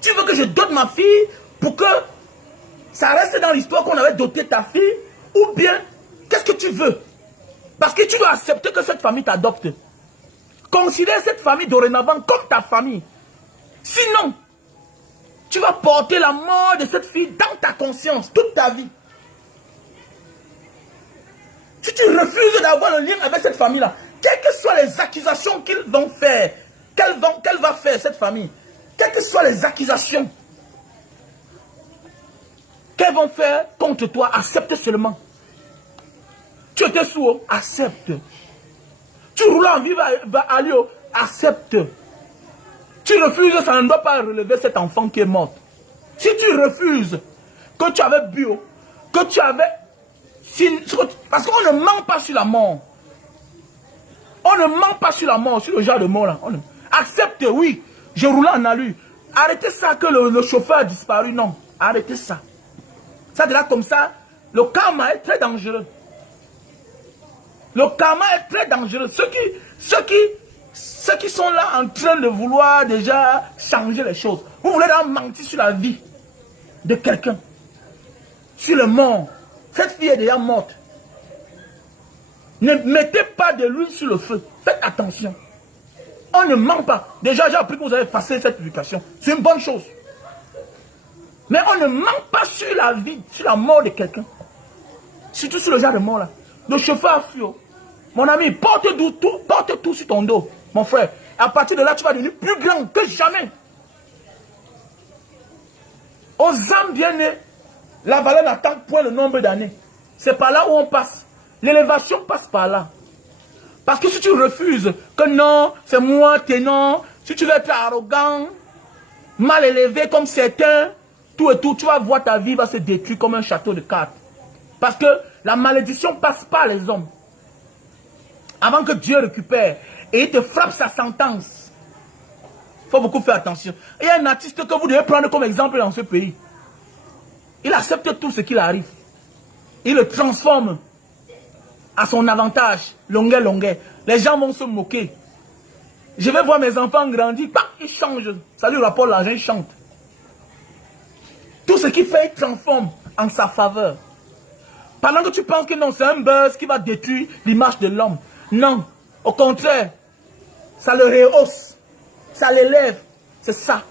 Tu veux que je dote ma fille pour que ça reste dans l'histoire qu'on avait doté ta fille? Ou bien, qu'est-ce que tu veux? Parce que tu dois accepter que cette famille t'adopte. Considère cette famille dorénavant comme ta famille. Sinon, tu vas porter la mort de cette fille dans ta conscience toute ta vie. Si tu refuses d'avoir le lien avec cette famille-là, quelles que soient les accusations qu'ils vont faire, qu'elle va faire cette famille, quelles que soient les accusations qu'elles vont faire contre toi, accepte seulement. Tu étais sourd, accepte. Tu roules en vie à Lyon, accepte. Tu refuses, ça ne doit pas relever cet enfant qui est mort. Si tu refuses que tu avais bu, que tu avais... Parce qu'on ne ment pas sur la mort. On ne ment pas sur la mort, sur le genre de mort là. Accepte, oui, je roulais en allure. Arrêtez ça que le chauffeur a disparu, non. Arrêtez ça. Ça de là comme ça, le karma est très dangereux. Le karma est très dangereux. Ceux qui sont là en train de vouloir déjà changer les choses. Vous voulez donc mentir sur la vie de quelqu'un. Sur le mort. Cette fille est déjà morte. Ne mettez pas de l'huile sur le feu. Faites attention. On ne ment pas. Déjà, j'ai appris que vous avez effacé cette éducation. C'est une bonne chose. Mais on ne ment pas sur la vie, sur la mort de quelqu'un. Surtout sur le genre de mort là. Le chauffeur a fui. Mon ami, porte tout sur ton dos, mon frère. À partir de là, tu vas devenir plus grand que jamais. Aux âmes bien-nées, la valeur n'attend point le nombre d'années. C'est par là où on passe. L'élévation passe par là. Parce que si tu refuses que non, c'est moi, t'es non, si tu veux être arrogant, mal élevé comme certains, tout et tout, tu vas voir ta vie va se détruire comme un château de cartes. Parce que la malédiction passe par les hommes. Avant que Dieu récupère et il te frappe sa sentence. Il faut beaucoup faire attention. Il y a un artiste que vous devez prendre comme exemple dans ce pays. Il accepte tout ce qu'il arrive. Il le transforme à son avantage. Longueur. Les gens vont se moquer. Je vais voir mes enfants grandir. Bah, ils changent. Ça lui rapporte l'argent, ils chantent. Tout ce qu'il fait, il transforme en sa faveur. Pendant que tu penses que non, c'est un buzz qui va détruire l'image de l'homme. Non. Au contraire, ça le rehausse. Ça l'élève. C'est ça.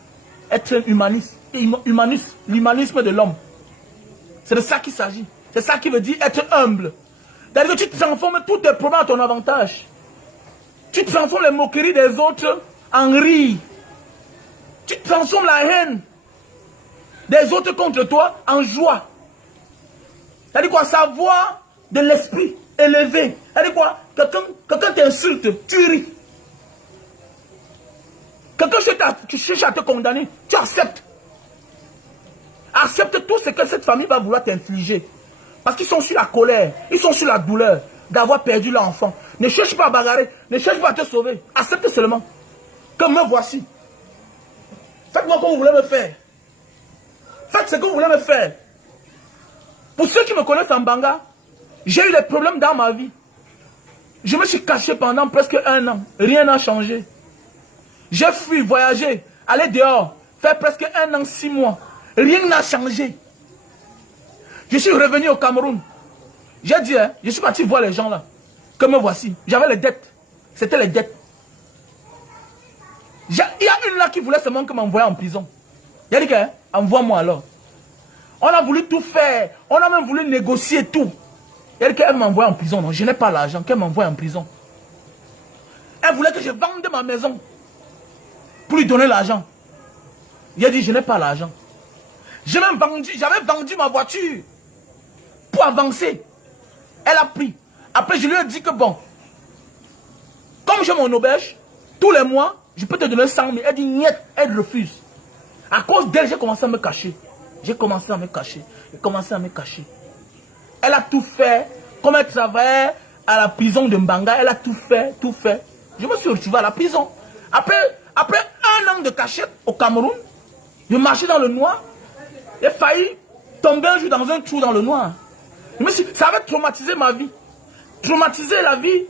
Être humaniste. L'humanisme de l'homme. C'est de ça qu'il s'agit. C'est ça qui veut dire être humble. C'est-à-dire que tu transformes tous tes problèmes à ton avantage. Tu transformes les moqueries des autres en rire. Tu transformes la haine des autres contre toi en joie. C'est-à-dire quoi? Savoir de l'esprit élevé. C'est-à-dire quoi? Quelqu'un t'insulte, tu ris. Quelqu'un cherche à te condamner, tu acceptes. Accepte tout ce que cette famille va vouloir t'infliger. Parce qu'ils sont sur la colère, ils sont sur la douleur d'avoir perdu l'enfant. Ne cherche pas à bagarrer, ne cherche pas à te sauver. Accepte seulement que me voici. Faites-moi comme vous voulez me faire. Faites ce que vous voulez me faire. Pour ceux qui me connaissent en Banga, j'ai eu des problèmes dans ma vie. Je me suis caché pendant presque 1 an. Rien n'a changé. J'ai fui, voyagé, aller dehors, faire presque 1 an, 6 mois. Rien n'a changé. Je suis revenu au Cameroun. J'ai dit, hein, je suis parti voir les gens là. Que me voici. J'avais les dettes. C'était les dettes. Il y a une là qui voulait seulement que m'envoyer en prison. Il a dit que, hein, envoie-moi alors. On a voulu tout faire. On a même voulu négocier tout. Il a dit qu'elle m'envoie en prison. Non, je n'ai pas l'argent. Qu'elle m'envoie en prison. Elle voulait que je vende ma maison pour lui donner l'argent. Il a dit, je n'ai pas l'argent. J'avais vendu ma voiture pour avancer. Elle a pris. Après, je lui ai dit que bon, comme j'ai mon auberge, tous les mois, je peux te donner 100 000. Elle dit, niet, elle refuse. À cause d'elle, j'ai commencé à me cacher. J'ai commencé à me cacher. J'ai commencé à me cacher. Elle a tout fait. Comme elle travaillait à la prison de Mbanga, elle a tout fait, tout fait. Je me suis retrouvé à la prison. Après 1 an de cachette au Cameroun, je marchais dans le noir. J'ai failli tomber un jour dans un trou dans le noir. Ça avait traumatisé ma vie. Traumatisé la vie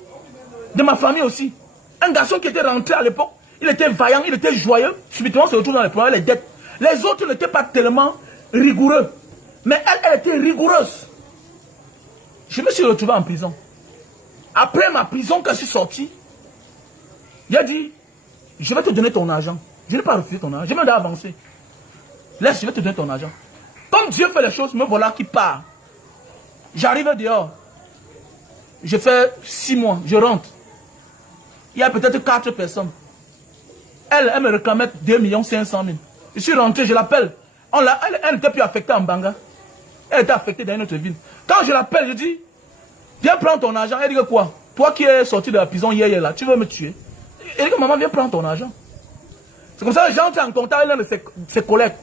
de ma famille aussi. Un garçon qui était rentré à l'époque, il était vaillant, il était joyeux. Subitement, se retrouve dans les problèmes, les dettes. Les autres n'étaient pas tellement rigoureux. Mais elle était rigoureuse. Je me suis retrouvé en prison. Après ma prison, quand je suis sorti, il a dit, je vais te donner ton argent. Je n'ai pas refusé ton argent. Je vais avancer. Laisse, je vais te donner ton argent. Comme Dieu fait les choses, me voilà qui part. J'arrive dehors. Je fais 6 mois, je rentre. Il y a peut-être 4 personnes. Elle me réclamait 2 500 000. Je suis rentré, je l'appelle. Elle n'était plus affectée en Banga. Elle était affectée dans une autre ville. Quand je l'appelle, je dis, viens prendre ton argent. Elle dit que quoi? Toi qui es sorti de la prison hier là, tu veux me tuer? Elle dit que maman, viens prendre ton argent. C'est comme ça que j'entre en contact avec l'un de ses collègues.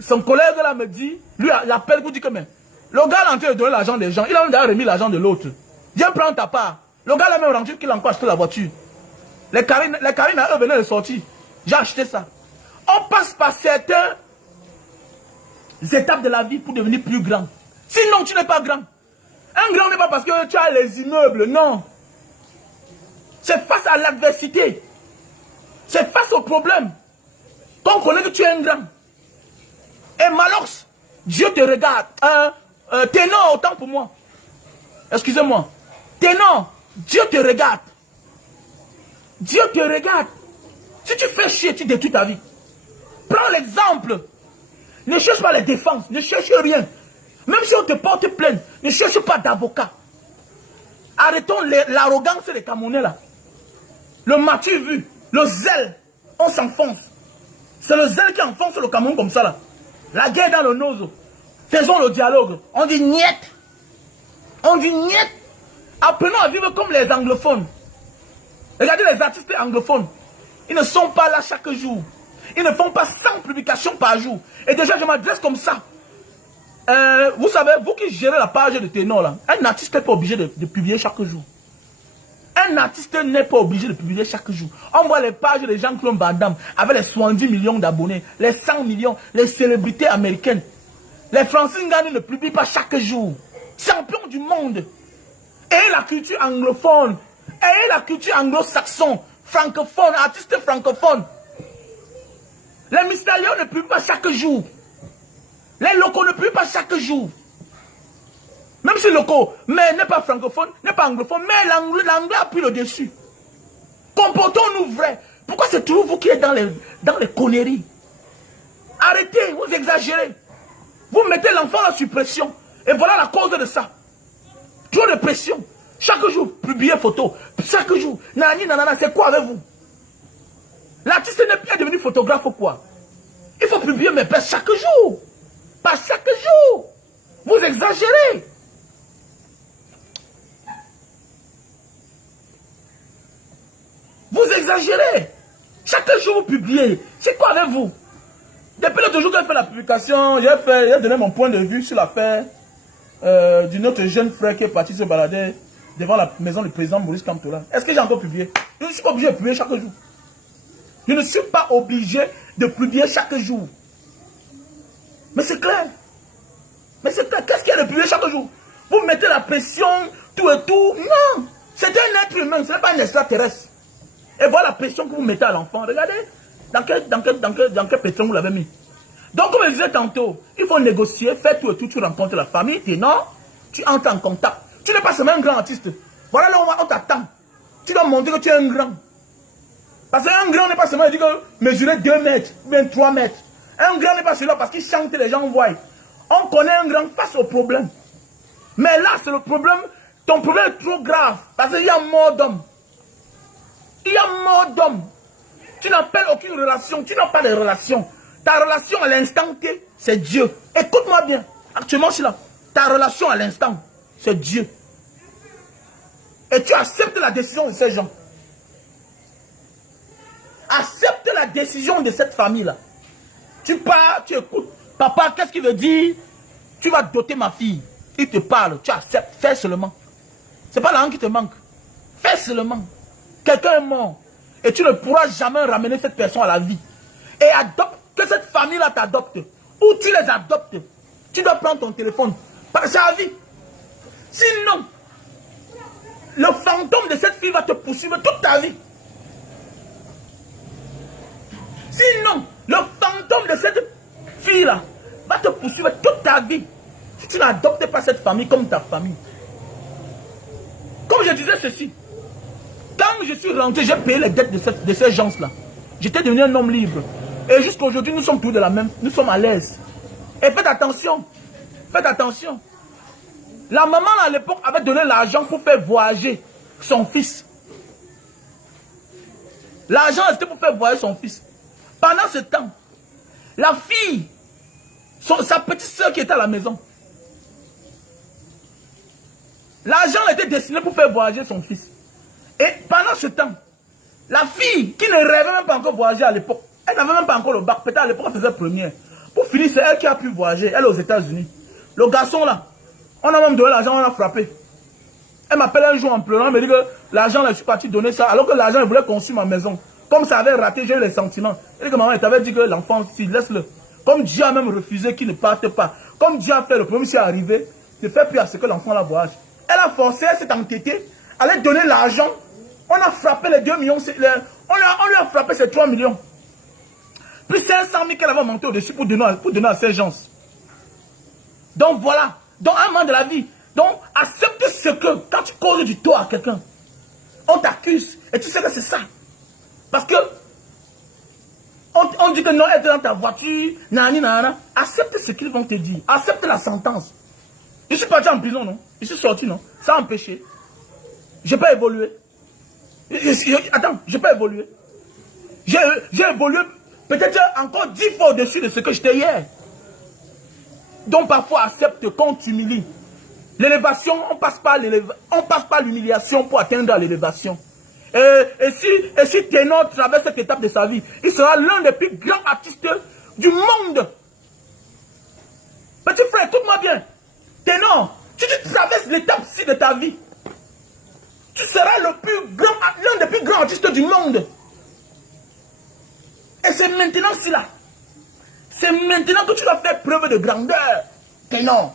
Son collègue là me dit, lui l'appelle pour dire que mais, le gars est en train de donner l'argent des gens. Il a même déjà remis l'argent de l'autre. Viens prendre ta part. Le gars là même rendu qu'il a encore acheté la voiture. Les carines à eux venaient de sortir. J'ai acheté ça. On passe par certaines étapes de la vie pour devenir plus grand. Sinon, tu n'es pas grand. Un grand n'est pas parce que tu as les immeubles, non. C'est face à l'adversité. C'est face au problème qu'on connaît que tu es un grand. Et Malox, Dieu te regarde. Ténor, autant pour moi. Excusez-moi. Ténor, Dieu te regarde. Dieu te regarde. Si tu fais chier, tu détruis ta vie. Prends l'exemple. Ne cherche pas les défenses. Ne cherche rien. Même si on te porte plainte, ne cherche pas d'avocat. Arrêtons l'arrogance des Camerounais là. Le matu vu, le zèle, on s'enfonce. C'est le zèle qui enfonce le Cameroun comme ça là. La guerre dans le nose. Faisons le dialogue. On dit niet. On dit niet. Apprenons à vivre comme les anglophones. Regardez les artistes anglophones. Ils ne sont pas là chaque jour. Ils ne font pas 100 publications par jour. Et déjà, je m'adresse comme ça. Vous savez, vous qui gérez la page de Ténor, là, un artiste n'est pas obligé de publier chaque jour. Un artiste n'est pas obligé de publier chaque jour. On voit les pages de Jean-Claude Van Damme avec les 70 millions d'abonnés, les 100 millions, les célébrités américaines. Les Français ne publient pas chaque jour. Champion du monde. Et la culture anglophone. Et la culture anglo-saxonne. Francophone, artistes francophones. Les mystérieux ne publient pas chaque jour. Les locaux ne publient pas chaque jour. Même si locaux, mais n'est pas francophone, n'est pas anglophone, mais l'anglais a pris le dessus. Comportons-nous vrai. Pourquoi c'est toujours vous qui êtes dans les conneries? Arrêtez, vous exagérez. Vous mettez l'enfant à suppression. Et voilà la cause de ça. Trop de pression. Chaque jour, publiez photo. Chaque jour, nani, nanana, c'est quoi avec vous? L'artiste n'est plus devenu photographe ou quoi? Il faut publier mes pères chaque jour. Pas chaque jour. Vous exagérez. Vous exagérez. Chaque jour, vous publiez. C'est quoi avec vous? Depuis l'autre jour que j'ai fait la publication, j'ai donné mon point de vue sur l'affaire d'une autre jeune frère qui est parti se balader devant la maison du président Maurice Kamtola. Est-ce que j'ai encore publié? Je ne suis pas obligé de publier chaque jour. Je ne suis pas obligé de publier chaque jour. Mais c'est clair. Mais c'est clair. Qu'est-ce qu'il y a de publier chaque jour? Vous mettez la pression, tout et tout. Non. C'est un être humain, ce n'est pas un extraterrestre. Et voilà la pression que vous mettez à l'enfant. Regardez dans quel pétron vous l'avez mis. Donc, comme je disais tantôt, il faut négocier, faire tout et tout. Tu rencontres la famille, non, tu entres en contact. Tu n'es pas seulement un grand artiste. Voilà là on t'attend. Tu dois montrer que tu es un grand. Parce qu'un grand n'est pas seulement mesurer 2 mètres, ou bien 3 mètres. Un grand n'est pas seulement parce qu'il chante, les gens voient. On connaît un grand face au problème. Mais là, c'est le problème. Ton problème est trop grave. Parce qu'il y a mort d'homme. Il y a mort d'homme. Tu n'appelles aucune relation. Tu n'as pas de relation. Ta relation à l'instant T, c'est Dieu. Écoute-moi bien. Actuellement, je suis là. Ta relation à l'instant, c'est Dieu. Et tu acceptes la décision de ces gens. Accepte la décision de cette famille-là. Tu pars, tu écoutes. Papa, qu'est-ce qu'il veut dire? Tu vas doter ma fille. Il te parle, tu acceptes. Fais seulement. Ce n'est pas l'argent qui te manque. Fais seulement. Quelqu'un est mort. Et tu ne pourras jamais ramener cette personne à la vie. Et adopte, que cette famille-là t'adopte. Ou tu les adoptes. Tu dois prendre ton téléphone. C'est à vie. Sinon, le fantôme de cette fille va te poursuivre toute ta vie. Sinon, le fantôme de cette fille-là va te poursuivre toute ta vie. Si tu n'adoptes pas cette famille comme ta famille. Comme je disais ceci. Quand je suis rentré, j'ai payé les dettes de ces gens-là. J'étais devenu un homme libre. Et jusqu'aujourd'hui, nous sommes tous de la même. Nous sommes à l'aise. Et faites attention. Faites attention. La maman à l'époque avait donné l'argent pour faire voyager son fils. L'argent c'était pour faire voyager son fils. Pendant ce temps, la fille, sa petite soeur qui était à la maison, l'argent était destiné pour faire voyager son fils. Et pendant ce temps, la fille qui ne rêvait même pas encore voyager à l'époque, elle n'avait même pas encore le bac, peut-être à l'époque elle faisait première. Pour finir, c'est elle qui a pu voyager, elle est aux États-Unis. Le garçon là, on a même donné l'argent, on a frappé. Elle m'appelle un jour en pleurant, elle me dit que l'argent, là, je suis parti donner ça, alors que l'argent, elle voulait construire ma maison. Comme ça avait raté, j'ai eu les sentiments. Elle dit que maman, elle t'avait dit que l'enfant, si, laisse-le. Comme Dieu a même refusé qu'il ne parte pas. Comme Dieu a fait le premier, c'est arrivé, ne fais plus à ce que l'enfant la voyage. Elle a forcé, elle s'est entêtée, elle a donné l'argent. On a frappé les 2 millions, on lui a frappé ces 3 millions. Plus 500 000 qu'elle avait monté au-dessus pour donner à ces gens. Donc voilà, dans un moment de la vie, donc accepte ce que, quand tu causes du tort à quelqu'un, on t'accuse, et tu sais que c'est ça. Parce que, on dit que non, elle est dans ta voiture, nani, nana, accepte ce qu'ils vont te dire, accepte la sentence. Je suis parti en prison, non? Je suis sorti, non? Sans empêcher. Je peux évoluer. Attends, je peux évoluer. J'ai évolué peut-être encore 10 fois au-dessus de ce que j'étais hier. Donc parfois accepte qu'on t'humilie. L'élévation, on passe par l'humiliation pour atteindre l'élévation. Et si Ténor traverse cette étape de sa vie, il sera l'un des plus grands artistes du monde. Petit frère, écoute-moi bien. Ténor, si tu traverses l'étape-ci de ta vie, tu seras l'un des plus grands artistes du monde. Et c'est maintenant cela. C'est maintenant que tu dois faire preuve de grandeur. Ténor.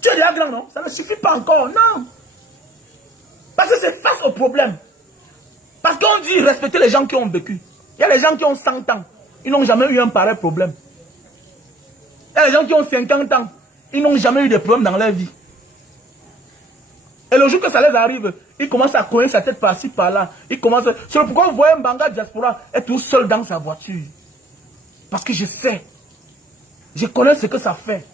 Tu es déjà grand, non? Ça ne suffit pas encore, non. Parce que c'est face au problème. Parce qu'on dit respecter les gens qui ont vécu. Il y a les gens qui ont 100 ans. Ils n'ont jamais eu un pareil problème. Il y a les gens qui ont 50 ans. Ils n'ont jamais eu de problème dans leur vie. Et le jour que ça les arrive, ils commencent à cogner sa tête par-ci, par-là. Ils commencent... C'est pourquoi vous voyez Mbanga Diaspora être tout seul dans sa voiture. Parce que je sais. Je connais ce que ça fait.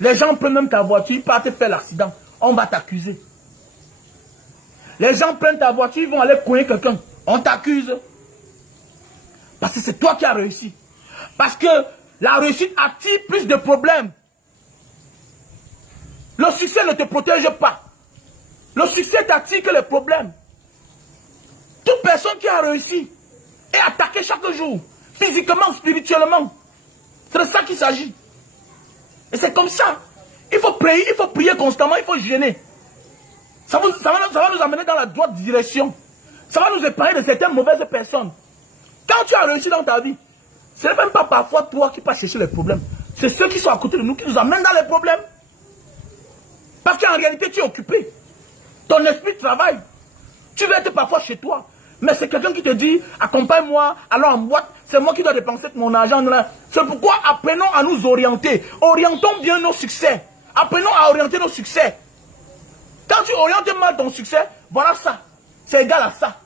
Les gens prennent même ta voiture, ils partent faire l'accident. On va t'accuser. Les gens prennent ta voiture, ils vont aller cogner quelqu'un. On t'accuse. Parce que c'est toi qui as réussi. Parce que la réussite attire plus de problèmes. Le succès ne te protège pas. Le succès t'attire que les problèmes. Toute personne qui a réussi est attaquée chaque jour. Physiquement, spirituellement. C'est de ça qu'il s'agit. Et c'est comme ça. Il faut prier constamment, il faut gêner. Ça va nous amener dans la droite direction. Ça va nous épargner de certaines mauvaises personnes. Quand tu as réussi dans ta vie, ce n'est même pas parfois toi qui passes chercher les problèmes. C'est ceux qui sont à côté de nous qui nous amènent dans les problèmes. Parce qu'en réalité, tu es occupé. Ton esprit travaille. Tu veux être parfois chez toi. Mais c'est quelqu'un qui te dit, accompagne-moi, allons en boîte. C'est moi qui dois dépenser mon argent. C'est pourquoi apprenons à nous orienter. Orientons bien nos succès. Apprenons à orienter nos succès. Quand tu orientes mal ton succès, voilà ça. C'est égal à ça.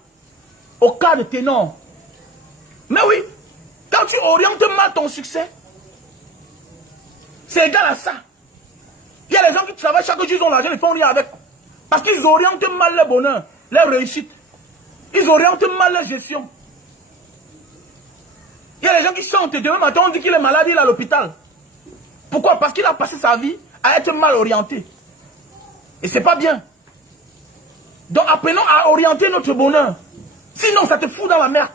Au cas de Ténor. Mais oui, quand tu orientes mal ton succès, c'est égal à ça. Il y a les gens qui travaillent chaque jour, ils ont l'argent, ils font rien avec. Parce qu'ils orientent mal leur bonheur, leur réussite. Ils orientent mal leur gestion. Il y a les gens qui chantent, demain matin on dit qu'il est malade, il est à l'hôpital. Pourquoi? Parce qu'il a passé sa vie à être mal orienté. Et c'est pas bien. Donc apprenons à orienter notre bonheur. Sinon ça te fout dans la merde.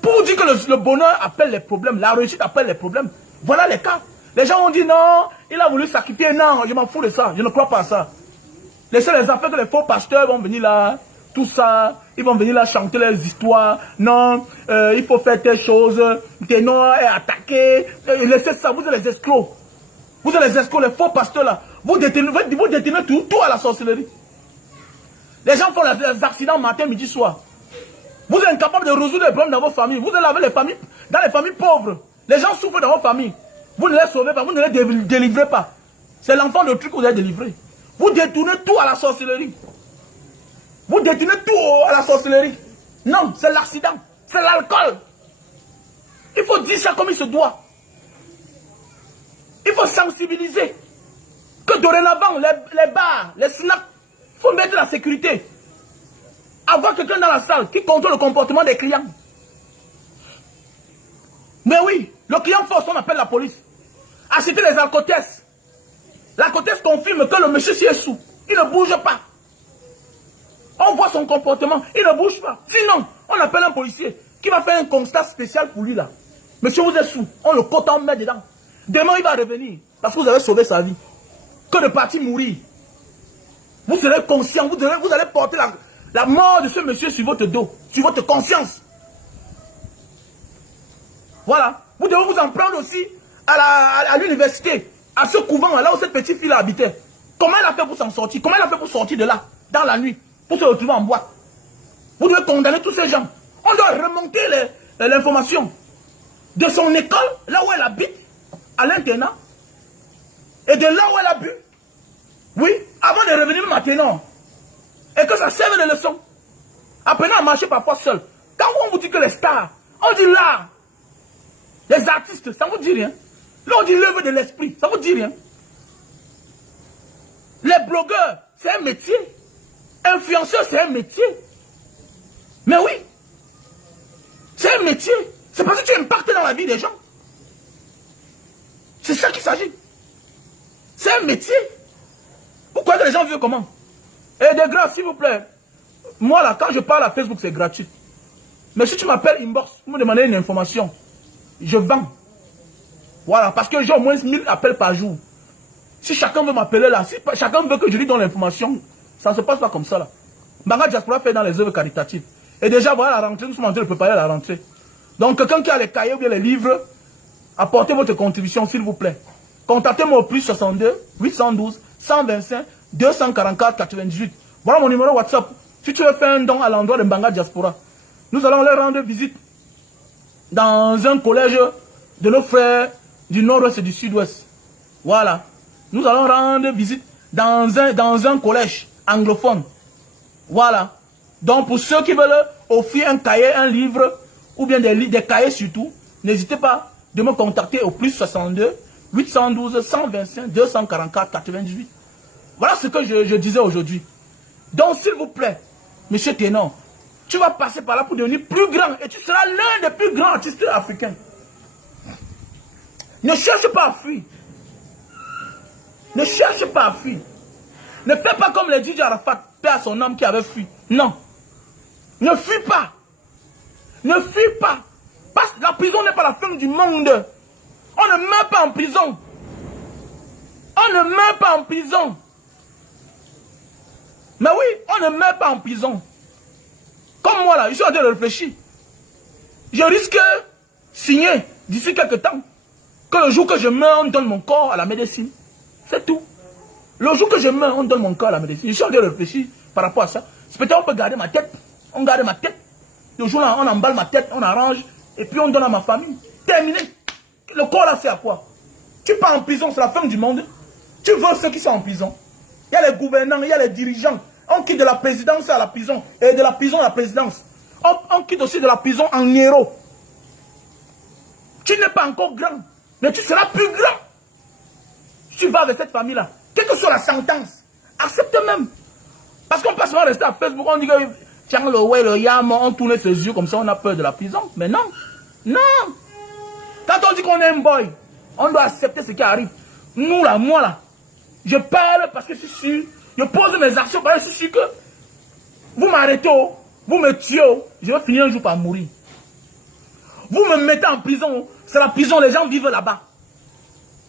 Pour dire que le bonheur appelle les problèmes, la réussite appelle les problèmes. Voilà les cas. Les gens ont dit non, il a voulu sacrifier. Non, je m'en fous de ça. Je ne crois pas à ça. Laissez les affaires que les faux pasteurs vont venir là. Tout ça, ils vont venir là chanter leurs histoires. Non, il faut faire telle chose. Ténor est attaqué. Laissez ça, vous êtes les escrocs. Vous êtes les escrocs, les faux pasteurs là. Vous détenez tout à la sorcellerie. Les gens font les accidents matin, midi, soir. Vous êtes incapable de résoudre les problèmes dans vos familles. Vous êtes avec les familles, dans les familles pauvres. Les gens souffrent dans vos familles. Vous ne les sauvez pas, vous ne les délivrez pas. C'est l'enfant de truc que vous avez délivré. Vous détournez tout à la sorcellerie. Vous détournez tout à la sorcellerie. Non, c'est l'accident. C'est l'alcool. Il faut dire ça comme il se doit. Il faut sensibiliser. Que dorénavant, les bars, les snacks, il faut mettre la sécurité. Avoir quelqu'un dans la salle qui contrôle le comportement des clients. Mais oui, le client force, on appelle la police. Acheter les alcotesses. L'alcotesse confirme que le monsieur s'y est sous. Il ne bouge pas. On voit son comportement, il ne bouge pas. Sinon, on appelle un policier qui va faire un constat spécial pour lui là. Monsieur, vous êtes sous. On le cote, on met dedans. Demain, il va revenir parce que vous avez sauvé sa vie. Que de partir mourir. Vous serez conscient, vous allez porter la mort de ce monsieur sur votre dos, sur votre conscience. Voilà. Vous devez vous en prendre aussi à l'université, à ce couvent là où cette petite fille habitait. Comment elle a fait pour s'en sortir? Comment elle a fait pour sortir de là, dans la nuit, pour se retrouver en boîte? Vous devez condamner tous ces gens. On doit remonter l'information de son école, là où elle habite, à l'internat, et de là où elle a bu. Oui, avant de revenir maintenant. Et que ça serve de leçon. Apprenez à marcher parfois seul. Quand on vous dit que les stars, on dit l'art. Les artistes, ça ne vous dit rien. Là, on dit l'œuvre de l'esprit, ça ne vous dit rien. Les blogueurs, c'est un métier. Influenceur, c'est un métier. Mais oui. C'est un métier. C'est parce que tu impactes dans la vie des gens. C'est ça qu'il s'agit. C'est un métier. Vous croyez que les gens vivent comment? Et des grâces, s'il vous plaît. Moi, là, quand je parle à Facebook, c'est gratuit. Mais si tu m'appelles inbox, vous me demandez une information, je vends. Voilà, parce que j'ai au moins 1000 appels par jour. Si chacun veut m'appeler là, si chacun veut que je lui donne l'information, ça ne se passe pas comme ça là. Mbanga Diaspora fait dans les œuvres caritatives. Et déjà, voilà la rentrée, nous sommes en train de préparer la rentrée. Donc, quelqu'un qui a les cahiers ou bien les livres, apportez votre contribution, s'il vous plaît. Contactez-moi au plus 62 812 125 244 98. Voilà mon numéro WhatsApp. Si tu veux faire un don à l'endroit de Mbanga Diaspora, nous allons leur rendre visite dans un collège de nos frères du nord-ouest et du sud-ouest. Voilà. Nous allons rendre visite dans un collège anglophone. Voilà. Donc pour ceux qui veulent offrir un cahier, un livre, ou bien des cahiers surtout, n'hésitez pas de me contacter au plus 62 812 125 244 98. Voilà ce que je disais aujourd'hui. Donc s'il vous plaît, monsieur Ténor, tu vas passer par là pour devenir plus grand et tu seras l'un des plus grands artistes africains. Ne cherche pas à fuir. Ne cherche pas à fuir. Ne fais pas comme les DJ Arafat, paix à son âme qui avait fui. Non. Ne fuis pas. Ne fuis pas. Parce que la prison n'est pas la fin du monde. On ne meurt pas en prison. On ne meurt pas en prison. Mais oui, on ne meurt pas en prison. Comme moi là, je suis en train de réfléchir. Je risque signer d'ici quelques temps que le jour que je meurs, on donne mon corps à la médecine. C'est tout. Le jour que je meurs, on donne mon corps à la médecine. Je suis en train de réfléchir par rapport à ça. Peut-être on peut garder ma tête. On garde ma tête. Le jour là, on emballe ma tête, on arrange. Et puis on donne à ma famille. Terminé. Le corps là, c'est à quoi? Tu pars en prison, c'est la fin du monde. Tu veux ceux qui sont en prison. Il y a les gouvernants, il y a les dirigeants. On quitte de la présidence à la prison. Et de la prison à la présidence. On quitte aussi de la prison en héros. Tu n'es pas encore grand. Mais tu seras plus grand. Tu vas avec cette famille-là. Quelle que soit la sentence, accepte même. Parce qu'on peut souvent rester à Facebook, on dit que tiens le ouais, le yam, on tourne ses yeux comme ça, on a peur de la prison. Mais non. Non. Quand on dit qu'on est un boy, on doit accepter ce qui arrive. Nous là, moi là, je parle parce que je suis sûr, je pose mes actions parce que je suis sûr que vous m'arrêtez, vous me tuez, je vais finir un jour par mourir. Vous me mettez en prison, c'est la prison, les gens vivent là-bas.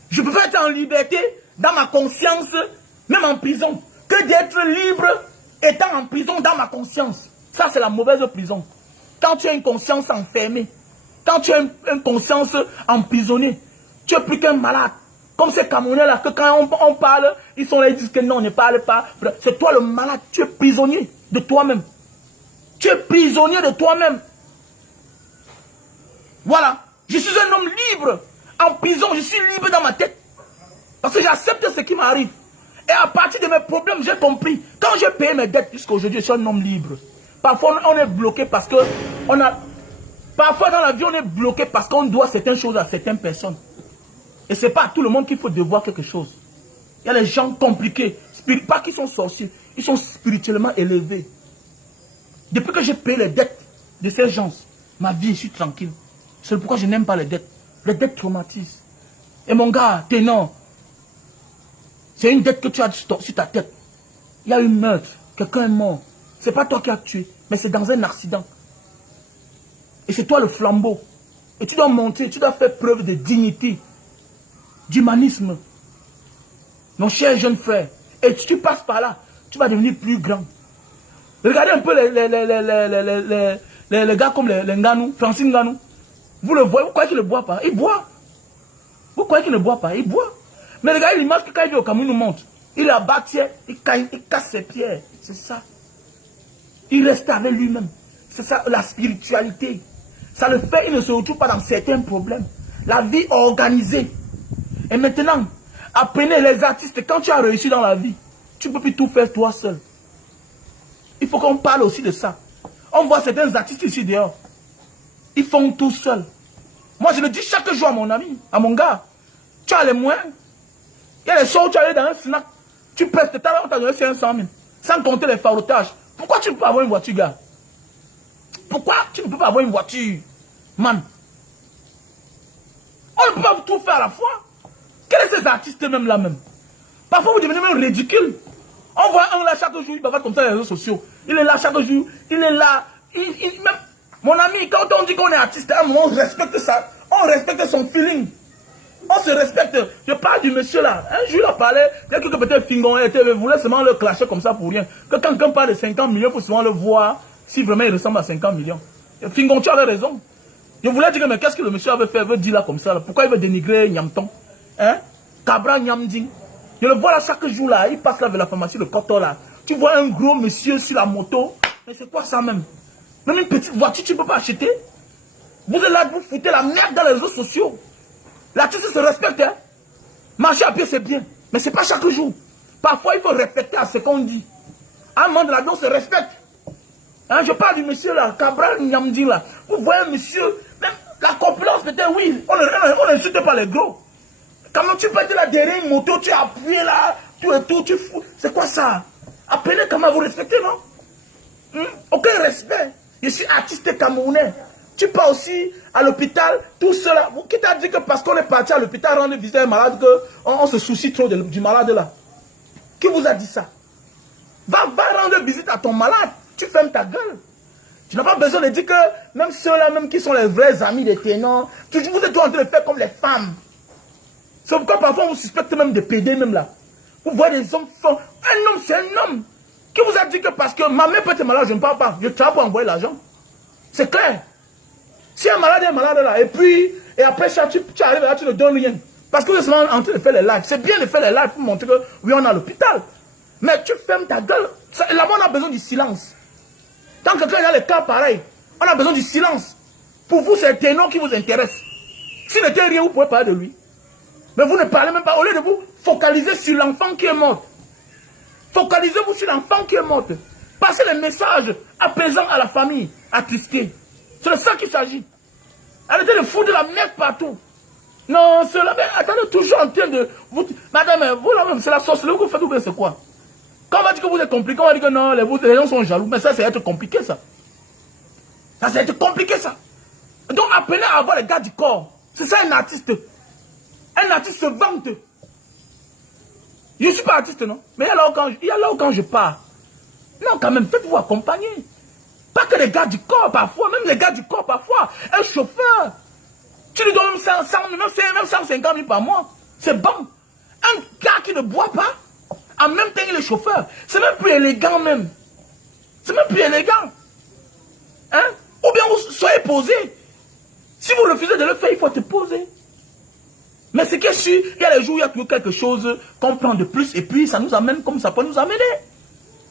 Je préfère être en liberté, dans ma conscience, même en prison, que d'être libre, étant en prison dans ma conscience. Ça, c'est la mauvaise prison. Quand tu as une conscience enfermée, quand tu as une conscience emprisonnée, tu es plus qu'un malade. Comme ces Camerounais-là, que quand on parle, ils sont là, ils disent que non, on ne parle pas. C'est toi le malade, tu es prisonnier de toi-même. Tu es prisonnier de toi-même. Voilà. Je suis un homme libre. En prison, je suis libre dans ma tête. Parce que j'accepte ce qui m'arrive. Et à partir de mes problèmes, j'ai compris. Quand j'ai payé mes dettes jusqu'à aujourd'hui, je suis un homme libre. Parfois, on est bloqué parce que parfois, dans la vie, on est bloqué parce qu'on doit certaines choses à certaines personnes. Et ce n'est pas à tout le monde qu'il faut devoir quelque chose. Il y a les gens compliqués. Pas qu'ils sont sorciers. Ils sont spirituellement élevés. Depuis que j'ai payé les dettes de ces gens, ma vie, je suis tranquille. C'est pourquoi je n'aime pas les dettes. Les dettes traumatisent. Et mon gars, Ténor, c'est une dette que tu as sur ta tête. Il y a une meurtre. Quelqu'un est mort. Ce n'est pas toi qui as tué, mais c'est dans un accident. Et c'est toi le flambeau. Et tu dois monter, tu dois faire preuve de dignité, d'humanisme. Mon cher jeune frère. Et si tu passes par là, tu vas devenir plus grand. Regardez un peu les gars comme les Nganou, Francine Nganou. Vous le voyez, vous croyez qu'il ne boit pas? Il boit. Vous croyez qu'il ne boit pas? Il boit. Mais regardez l'image que quand il vient au Cameroun nous montre. Il a battu, il casse ses pierres. C'est ça. Il reste avec lui-même. C'est ça la spiritualité. Ça le fait, il ne se retrouve pas dans certains problèmes. La vie organisée. Et maintenant, apprenez les artistes, quand tu as réussi dans la vie, tu ne peux plus tout faire toi seul. Il faut qu'on parle aussi de ça. On voit certains artistes ici dehors. Ils font tout seuls. Moi, je le dis chaque jour à mon ami, à mon gars. Tu as les moyens. Il y a les soirs où tu allais dans un snack. Tu pèses tes talents, on t'a donné 500 000. Sans compter les farotages. Pourquoi tu ne peux pas avoir une voiture, gars? Pourquoi tu ne peux pas avoir une voiture, man? On ne peut pas tout faire à la fois. Quels sont ces artistes même là même? Parfois vous devenez même ridicule. On voit un là chaque jour, il va comme ça les réseaux sociaux. Il est là chaque jour, il est là. Même, mon ami, quand on dit qu'on est artiste, à un moment on respecte ça. On respecte son feeling. On se respecte. Je parle du monsieur là. Un jour il a parlé, quelqu'un que peut-être Fingon voulait seulement le clasher comme ça pour rien. Que quand quelqu'un parle de 50 millions, il faut souvent le voir si vraiment il ressemble à 50 millions. Fingon, tu avais raison. Je voulais dire, mais qu'est-ce que le monsieur avait fait, veut dire là comme ça là? Pourquoi il veut dénigrer Nyamton? Hein? Cabra Nyamding. Je le vois là chaque jour là, il passe là vers la pharmacie de Koto là. Tu vois un gros monsieur sur la moto. Mais c'est quoi ça même? Même une petite voiture, tu ne peux pas acheter. Vous êtes là, vous foutez la merde dans les réseaux sociaux. L'artiste se respecte. Hein? Marcher à pied, c'est bien. Mais ce n'est pas chaque jour. Parfois, il faut respecter à ce qu'on dit. À un moment de la vie, on se respecte. Hein, je parle du monsieur là, Cabral Nyamding là. Vous voyez, monsieur, même la compétence peut-être, oui, on n'insulte pas les gros. Comment tu peux être là derrière une moto, tu es appuyé là, tout et tout, tu fous. C'est quoi ça? Appelez comment vous respectez, non? Aucun respect. Je suis artiste camerounais. Tu pars aussi à l'hôpital, tout cela. Qui t'a dit que parce qu'on est parti à l'hôpital rendre visite à un malade, qu'on se soucie trop du malade là? Qui vous a dit ça? Va rendre visite à ton malade. Tu fermes ta gueule. Tu n'as pas besoin de dire que même ceux-là, même qui sont les vrais amis des ténors, vous êtes toujours en train de faire comme les femmes. C'est pourquoi parfois on vous suspecte même de PD même là. Vous voyez des hommes forts. Un homme, c'est un homme. Qui vous a dit que parce que ma mère peut être malade, je ne parle pas. Je travaille pour envoyer l'argent. C'est clair. Si un malade est malade là, et après ça, tu arrives là, tu ne donnes rien. Parce que vous êtes seulement en train de faire les lives. C'est bien de faire les lives pour montrer que oui, on est à l'hôpital. Mais tu fermes ta gueule. Là-bas, on a besoin du silence. Quand quelqu'un a les cas pareils, on a besoin du silence. Pour vous, c'est le ténor qui vous intéresse. S'il n'était rien, vous pouvez parler de lui. Mais vous ne parlez même pas. Au lieu de vous focaliser sur l'enfant qui est mort. Focalisez-vous sur l'enfant qui est mort. Passez les messages apaisants à la famille, attristés. C'est de ça qu'il s'agit. Arrêtez de foutre de la merde partout. Non, c'est là, mais attendez, toujours en train de... Madame, vous là même, c'est la sorcellerie que vous faites ou bien c'est quoi? Quand on va dire que vous êtes compliqué, on va dire que non, les gens sont jaloux. Mais ça, c'est être compliqué, ça. Ça, c'est être compliqué, ça. Donc, apprenez à avoir les gars du corps. C'est ça, un artiste. Un artiste se vante. Je ne suis pas artiste, non? Mais il y a là où quand je pars. Non, quand même, faites-vous accompagner. Pas que les gars du corps, parfois. Même les gars du corps, parfois. Un chauffeur. Tu lui donnes même 150 000 par mois. C'est bon. Un gars qui ne boit pas, en même temps, il est chauffeur. C'est même plus élégant, même. C'est même plus élégant. Hein? Ou bien vous soyez posé. Si vous refusez de le faire, il faut te poser. Mais ce qui est sûr, il y a les jours où il y a toujours quelque chose qu'on prend de plus et puis ça nous amène comme ça peut nous amener.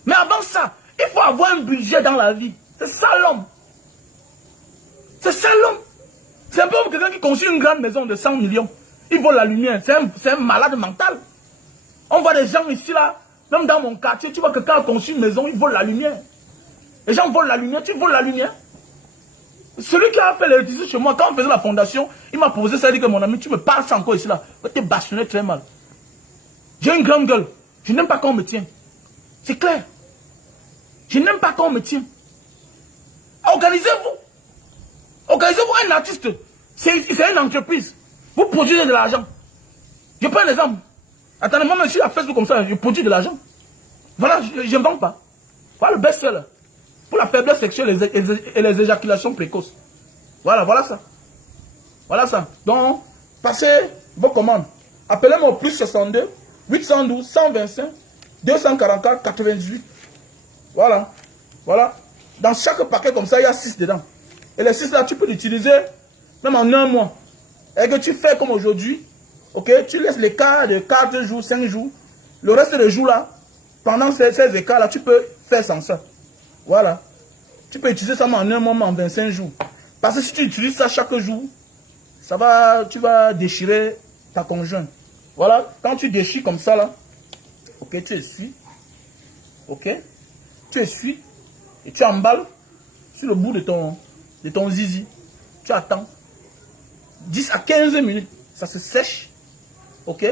Mais avant ça, il faut avoir un budget dans la vie. C'est ça l'homme. C'est ça l'homme. C'est un peu comme quelqu'un qui construit une grande maison de 100 millions. Il vole la lumière. C'est un malade mental. On voit des gens ici là, même dans mon quartier, tu vois que quand on construit une maison, il vole la lumière. Les gens volent la lumière, tu voles la lumière. Celui qui a fait l'électricité chez moi, quand on faisait la fondation, il m'a posé ça, il dit que mon ami, tu me parles ça encore ici là. Tu es bâchonné très mal. J'ai une grande gueule. Je n'aime pas quand on me tient. C'est clair. Je n'aime pas quand on me tient. Organisez-vous. Organisez-vous un artiste. C'est une entreprise. Vous produisez de l'argent. Je prends un exemple. Attendez, moi, monsieur, à Facebook comme ça, je produis de l'argent. Voilà, je ne vends pas. Voilà le best-seller. Pour la faiblesse sexuelle et les éjaculations précoces. Voilà ça. Voilà ça. Donc, passez vos commandes. Appelez-moi au plus 62 812 125 244 98. Voilà. Voilà. Dans chaque paquet comme ça, il y a 6 dedans. Et les 6 là, tu peux l'utiliser même en un mois. Et que tu fais comme aujourd'hui. Ok, tu laisses l'écart de 4 jours, 5 jours. Le reste des jours là, pendant ces écarts là, tu peux faire sans ça. Voilà. Tu peux utiliser ça en un mois, en 25 jours. Parce que si tu utilises ça chaque jour, tu vas déchirer ta conjointe. Voilà. Quand tu déchires comme ça là, ok, tu essuies. Ok. Tu essuies. Et tu emballes sur le bout de ton zizi. Tu attends. 10 à 15 minutes. Ça se sèche. Ok.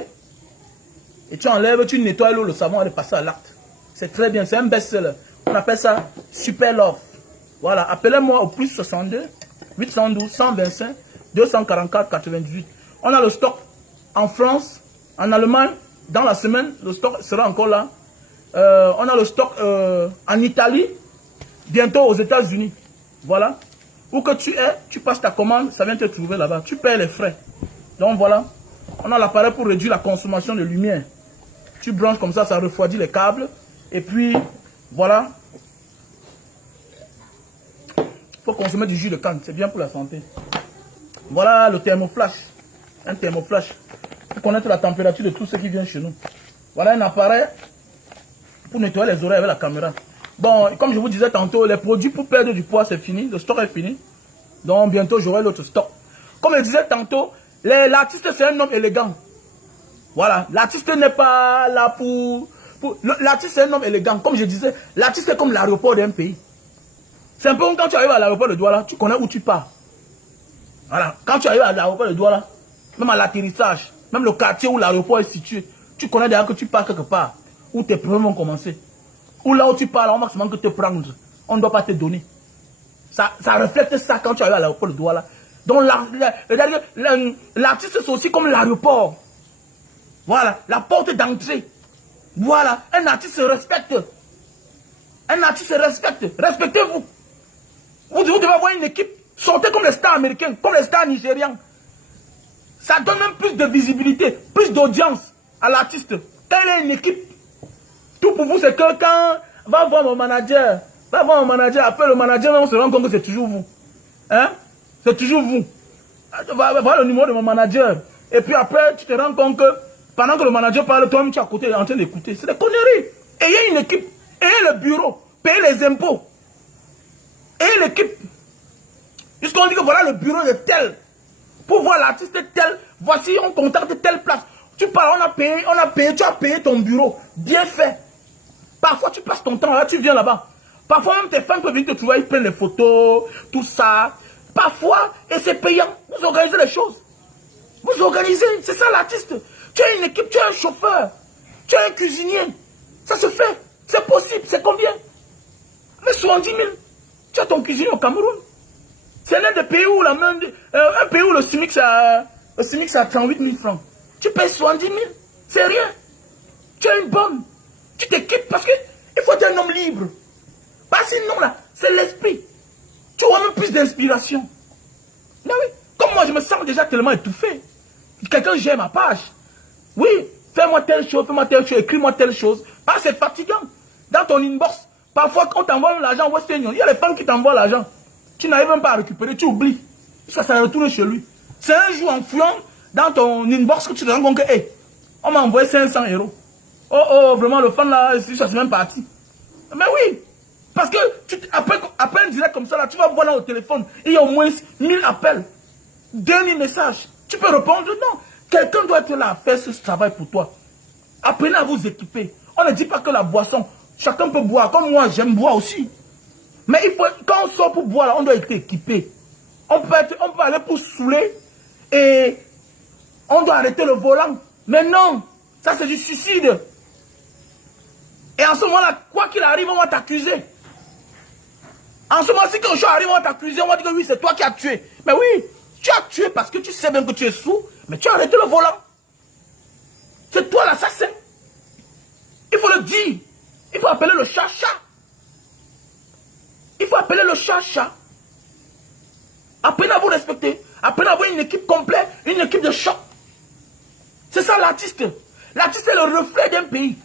Et tu enlèves, tu nettoies l'eau, le savon, elle est passée à l'acte. C'est très bien, c'est un best-seller. On appelle ça Super Love. Voilà, appelez-moi au plus 62 812 125 244 98. On a le stock en France, en Allemagne. Dans la semaine, le stock sera encore là. On a le stock en Italie, bientôt aux États-Unis. Voilà. Où que tu es, tu passes ta commande, ça vient te trouver là-bas. Tu payes les frais. Donc voilà. On a l'appareil pour réduire la consommation de lumière. Tu branches comme ça refroidit les câbles. Et puis, voilà. Il faut consommer du jus de canne, c'est bien pour la santé. Voilà le thermoflash. Un thermoflash. Pour connaître la température de tout ce qui vient chez nous. Voilà un appareil pour nettoyer les oreilles avec la caméra. Bon, comme je vous disais tantôt, les produits pour perdre du poids, c'est fini. Le stock est fini. Donc, bientôt, j'aurai l'autre stock. Comme je disais tantôt, l'artiste, c'est un homme élégant. Voilà. L'artiste n'est pas là pour l'artiste, c'est un homme élégant. Comme je disais, l'artiste est comme l'aéroport d'un pays. C'est un peu comme quand tu arrives à l'aéroport de Douala, tu connais où tu pars. Voilà. Quand tu arrives à l'aéroport de Douala, même à l'atterrissage, même le quartier où l'aéroport est situé, tu connais déjà que tu pars quelque part, où tes problèmes vont commencer. Ou là où tu pars, là, on va maximum que te prendre. On ne doit pas te donner. Ça reflète ça quand tu arrives à l'aéroport de Douala. Donc l'artiste, c'est aussi comme l'aéroport. Voilà, la porte d'entrée. Voilà, un artiste se respecte. Un artiste se respecte. Respectez-vous. Vous devez avoir une équipe. Sortez comme les stars américains, comme les stars nigériens. Ça donne même plus de visibilité, plus d'audience à l'artiste. Quand il a une équipe, tout pour vous, c'est que quand va voir mon manager, après le manager, on se rend compte que c'est toujours vous. Hein? C'est toujours vous. Va voir le numéro de mon manager. Et puis après, tu te rends compte que pendant que le manager parle, toi-même tu es à côté en train d'écouter. C'est des conneries. Ayez une équipe, ayez le bureau, payez les impôts. Ayez l'équipe. Jusqu'on dit que voilà le bureau de tel. Pour voir l'artiste tel, voici on contacte telle place. Tu parles, tu as payé ton bureau. Bien fait. Parfois tu passes ton temps là, tu viens là-bas. Parfois même tes fans peuvent venir te trouver, ils prennent les photos, tout ça. Parfois, et c'est payant. Vous organisez les choses. Vous organisez, c'est ça l'artiste. Tu as une équipe, tu as un chauffeur, tu as un cuisinier. Ça se fait, c'est possible, c'est combien? Mais 70 000. Tu as ton cuisinier au Cameroun. C'est l'un des pays où un pays où le SMIC c'est à 38 000 francs. Tu payes 70 000, c'est rien. Tu as une bonne. Tu t'équipes parce qu'il faut être un homme libre. Parce que sinon là, c'est l'esprit. Tu auras même plus d'inspiration. Mais oui, comme moi je me sens déjà tellement étouffé. Quelqu'un gère ma page. Oui, fais-moi telle chose, écris-moi telle chose. Ah, c'est fatigant. Dans ton inbox, parfois quand on t'envoie l'argent Western Union, il y a les femmes qui t'envoient l'argent. Tu n'arrives même pas à récupérer, tu oublies. Parce que ça retourne chez lui. C'est un jour en fouillant dans ton inbox que tu te rends compte que, hey, on m'a envoyé 500 €. Oh, vraiment, le fan là, ça c'est même parti. Mais oui, parce que après un direct comme ça, là, tu vas voir dans le téléphone, il y a au moins 1000 appels, 2000 messages. Tu peux répondre, non. Quelqu'un doit être là à faire ce travail pour toi. Apprenez à vous équiper. On ne dit pas que la boisson, chacun peut boire. Comme moi, j'aime boire aussi. Mais il faut, quand on sort pour boire, là, on doit être équipé. On peut aller pour saouler et on doit arrêter le volant. Mais non, ça c'est du suicide. Et en ce moment-là, quoi qu'il arrive, on va t'accuser. En ce moment-ci, quand quelque chose arrive, on va t'accuser, on va dire que oui, c'est toi qui as tué. Mais oui, tu as tué parce que tu sais bien que tu es sous, mais tu as arrêté le volant. C'est toi l'assassin. Il faut le dire. Il faut appeler le chat-chat. Il faut appeler le chat-chat. Apprenez à vous respecter. Apprenez à avoir une équipe complète, une équipe de choc. C'est ça l'artiste. L'artiste est le reflet d'un pays.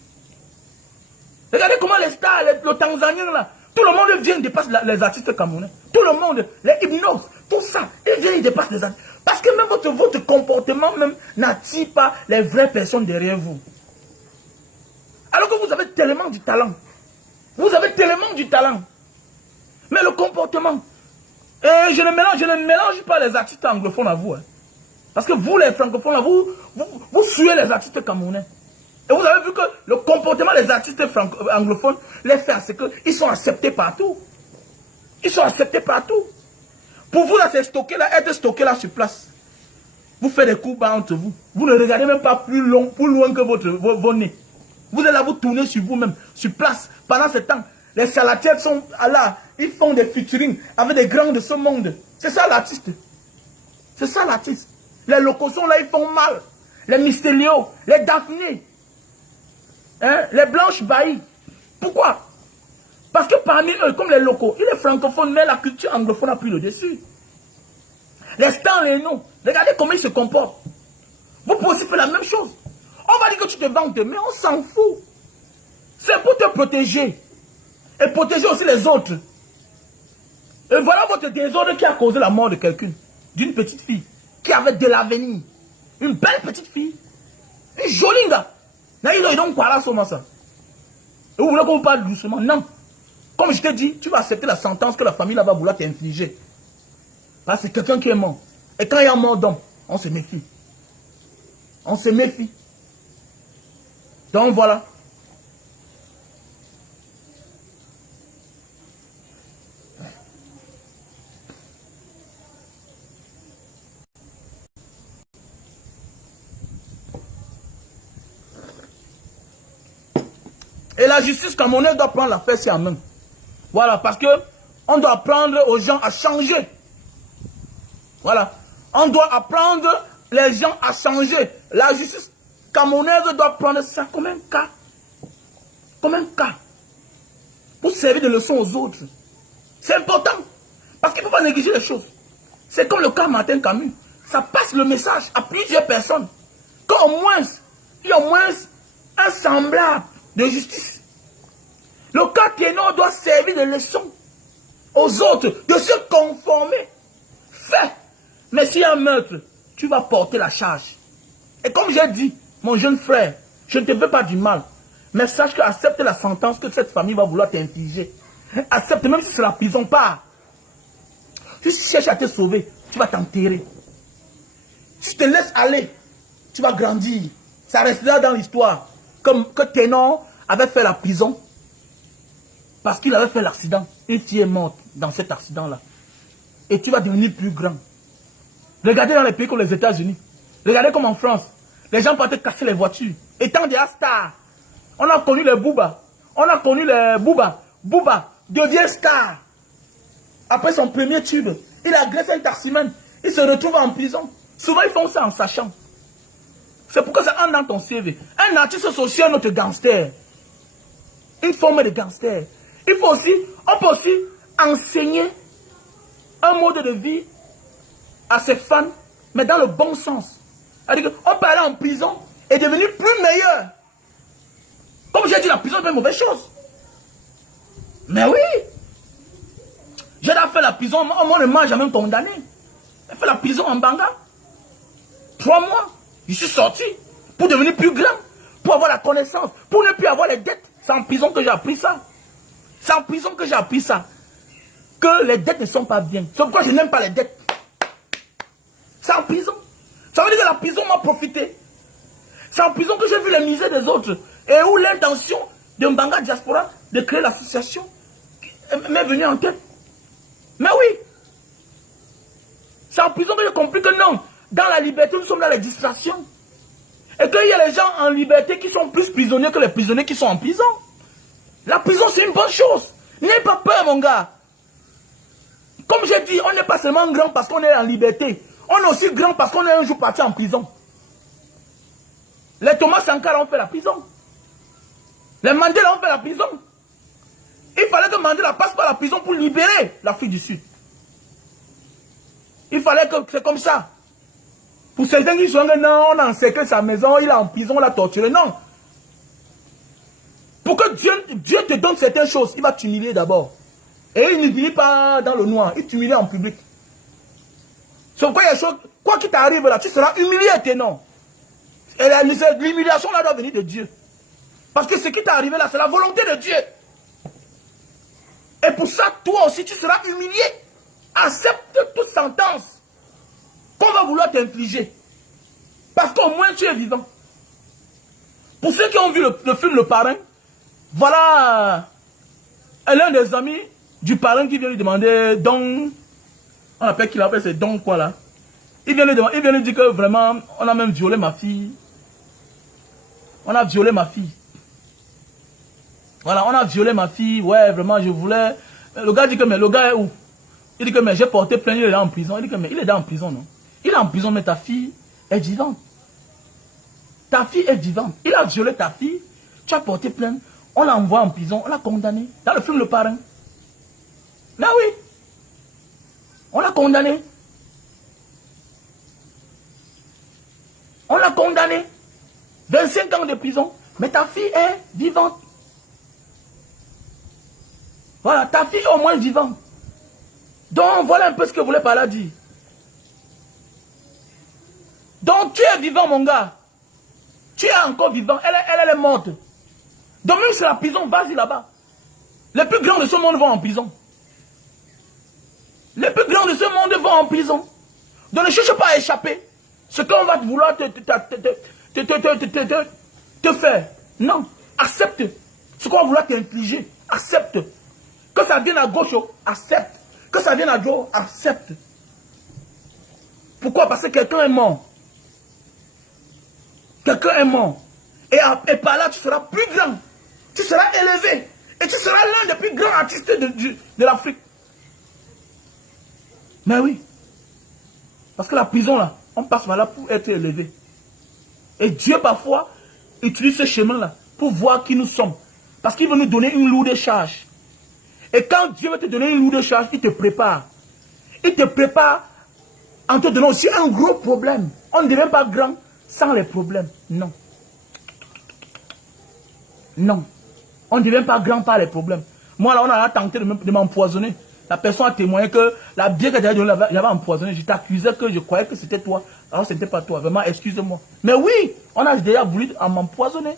Regardez comment les stars, le Tanzanien là, tout le monde vient, dépasse les artistes camerounais. Tout le monde, les hypnoses, tout ça, ils viennent, ils dépassent les artistes. Parce que même votre comportement même n'attire pas les vraies personnes derrière vous. Alors que vous avez tellement du talent. Vous avez tellement du talent. Mais le comportement. Et je ne mélange pas les artistes anglophones à vous. Hein. Parce que vous, les francophones, là, vous suivez les artistes camerounais. Et vous avez vu que le comportement des artistes anglophones les fait, c'est qu'ils sont acceptés partout. Ils sont acceptés partout. Pour vous, là, c'est stocké là, être stocké là sur place. Vous faites des coups bas entre vous. Vous ne regardez même pas plus loin que vos nez. Vous allez là, vous tourner sur vous-même, sur place. Pendant ce temps, les salatières sont là. Ils font des featuring avec des grands de ce monde. C'est ça l'artiste. C'est ça l'artiste. Les locaux sont là, ils font mal. Les Mystérios, les Daphné, hein, les Blanches Bailly. Pourquoi? Parce que parmi eux, comme les locaux, il est francophone, mais la culture anglophone a pris le dessus. Les Stan Leno, regardez comment ils se comportent. Vous pouvez aussi faire la même chose. On va dire que tu te vantes, mais on s'en fout. C'est pour te protéger. Et protéger aussi les autres. Et voilà votre désordre qui a causé la mort de quelqu'un. D'une petite fille. Qui avait de l'avenir. Une belle petite fille. Une jolie gars. Et vous voulez qu'on vous parle doucement? Non. Comme je t'ai dit, tu vas accepter la sentence que la famille là va vouloir t'infliger. Là, c'est quelqu'un qui est mort. Et quand il y a mort d'homme, on se méfie. On se méfie. Donc voilà. Et la justice camerounaise doit prendre l'affaire sur la main. Voilà, parce que on doit apprendre aux gens à changer. Voilà. On doit apprendre les gens à changer. La justice camerounaise doit prendre ça comme un cas. Comme un cas. Pour servir de leçon aux autres. C'est important. Parce qu'il ne faut pas négliger les choses. C'est comme le cas Martin Camus. Ça passe le message à plusieurs personnes. Qu'au moins, il y a au moins un semblable de justice. Le cas Ténor doit servir de leçon aux autres, de se conformer. Fais. Mais s'il y a un meurtre, tu vas porter la charge. Et comme j'ai dit, mon jeune frère, je ne te veux pas du mal. Mais sache que accepte la sentence que cette famille va vouloir t'infliger. Accepte, même si c'est la prison, pas. Si tu cherches à te sauver, tu vas t'enterrer. Si tu te laisses aller, tu vas grandir. Ça restera dans l'histoire. Comme que Ténor avait fait la prison parce qu'il avait fait l'accident. Une fille est morte dans cet accident-là. Et tu vas devenir plus grand. Regardez dans les pays comme les États-Unis. Regardez comme en France. Les gens partaient casser les voitures. Étant des stars. On a connu les Booba. On a connu les Booba. Booba devient star. Après son premier tube, il agresse un taximène. Il se retrouve en prison. Souvent, ils font ça en sachant. C'est pourquoi ça entre dans ton CV. Un artiste social, notre gangster. Une forme de gangster. Il faut aussi, on peut aussi enseigner un mode de vie à ses fans, mais dans le bon sens. C'est-à-dire qu'on peut aller en prison et devenir plus meilleur. Comme j'ai dit, la prison est une mauvaise chose. Mais oui. J'ai fait la prison, on ne m'a jamais condamné. J'ai fait la prison en Banga. 3 mois. Je suis sorti pour devenir plus grand, pour avoir la connaissance, pour ne plus avoir les dettes. C'est en prison que j'ai appris ça. C'est en prison que j'ai appris ça. Que les dettes ne sont pas bien. C'est pourquoi je n'aime pas les dettes. C'est en prison. Ça veut dire que la prison m'a profité. C'est en prison que j'ai vu les misères des autres. Et où l'intention de Mbanga Diaspora de créer l'association m'est venue en tête. Mais oui. C'est en prison que j'ai compris que non. Dans la liberté, nous sommes dans les distractions. Et qu'il y a les gens en liberté qui sont plus prisonniers que les prisonniers qui sont en prison. La prison, c'est une bonne chose. N'aie pas peur, mon gars. Comme j'ai dit, on n'est pas seulement grand parce qu'on est en liberté. On est aussi grand parce qu'on est un jour parti en prison. Les Thomas Sankara ont fait la prison. Les Mandela ont fait la prison. Il fallait que Mandela passe par la prison pour libérer l'Afrique du Sud. Il fallait que c'est comme ça. Pour certains qui sont là, non, on a encerclé sa maison, il est en prison, on l'a torturé. Non. Pour que Dieu te donne certaines choses, il va t'humilier d'abord. Et il n'humilie pas dans le noir, il t'humilie en public. Sauf quoi, il y a des choses, quoi qu'il t'arrive là, tu seras humilié, non. Et l'humiliation là doit venir de Dieu. Parce que ce qui t'est arrivé là, c'est la volonté de Dieu. Et pour ça, toi aussi, tu seras humilié. Accepte toute sentence qu'on va vouloir t'infliger. Parce qu'au moins tu es vivant. Pour ceux qui ont vu le film Le Parrain, voilà l'un des amis du parrain qui vient lui demander Don. On appelle qu'il appelle, c'est Don quoi là. Il vient lui dire que vraiment, on a même violé ma fille. On a violé ma fille. Voilà, on a violé ma fille. Ouais, vraiment, je voulais... Le gars dit que, mais le gars est où? Il dit que, mais j'ai porté plainte, il est là en prison. Il dit que, mais il est là en prison, non? Il est en prison, mais ta fille est vivante. Ta fille est vivante. Il a violé ta fille. Tu as porté plainte. On l'a envoyé en prison. On l'a condamné. Dans le film Le Parrain. Là, oui. On l'a condamné. On l'a condamné. 25 ans de prison. Mais ta fille est vivante. Voilà, ta fille est au moins vivante. Donc, voilà un peu ce que voulait par là dire. Donc, tu es vivant, mon gars. Tu es encore vivant. Elle est morte. Donc, même si c'est la prison, vas-y là-bas. Les plus grands de ce monde vont en prison. Les plus grands de ce monde vont en prison. Donc, ne cherche pas à échapper. Ce qu'on va vouloir te faire. Non. Accepte. Ce qu'on va vouloir t'infliger. Accepte. Que ça vienne à gauche, accepte. Que ça vienne à droite, accepte. Pourquoi? Parce que quelqu'un est mort. Quelqu'un est mort. Et par là, tu seras plus grand. Tu seras élevé. Et tu seras l'un des plus grands artistes de l'Afrique. Mais oui. Parce que la prison, là, on passe par là pour être élevé. Et Dieu, parfois, utilise ce chemin-là pour voir qui nous sommes. Parce qu'il veut nous donner une lourde charge. Et quand Dieu veut te donner une lourde charge, il te prépare. Il te prépare en te donnant aussi un gros problème. On ne devient pas grand sans les problèmes. Non. Non. On ne devient pas grand par les problèmes. Moi, là, on a tenté de m'empoisonner. La personne a témoigné que la bière que j'avais empoisonné, je t'accusais que je croyais que c'était toi. Alors, ce n'était pas toi. Vraiment, excuse-moi. Mais oui, on a déjà voulu m'empoisonner.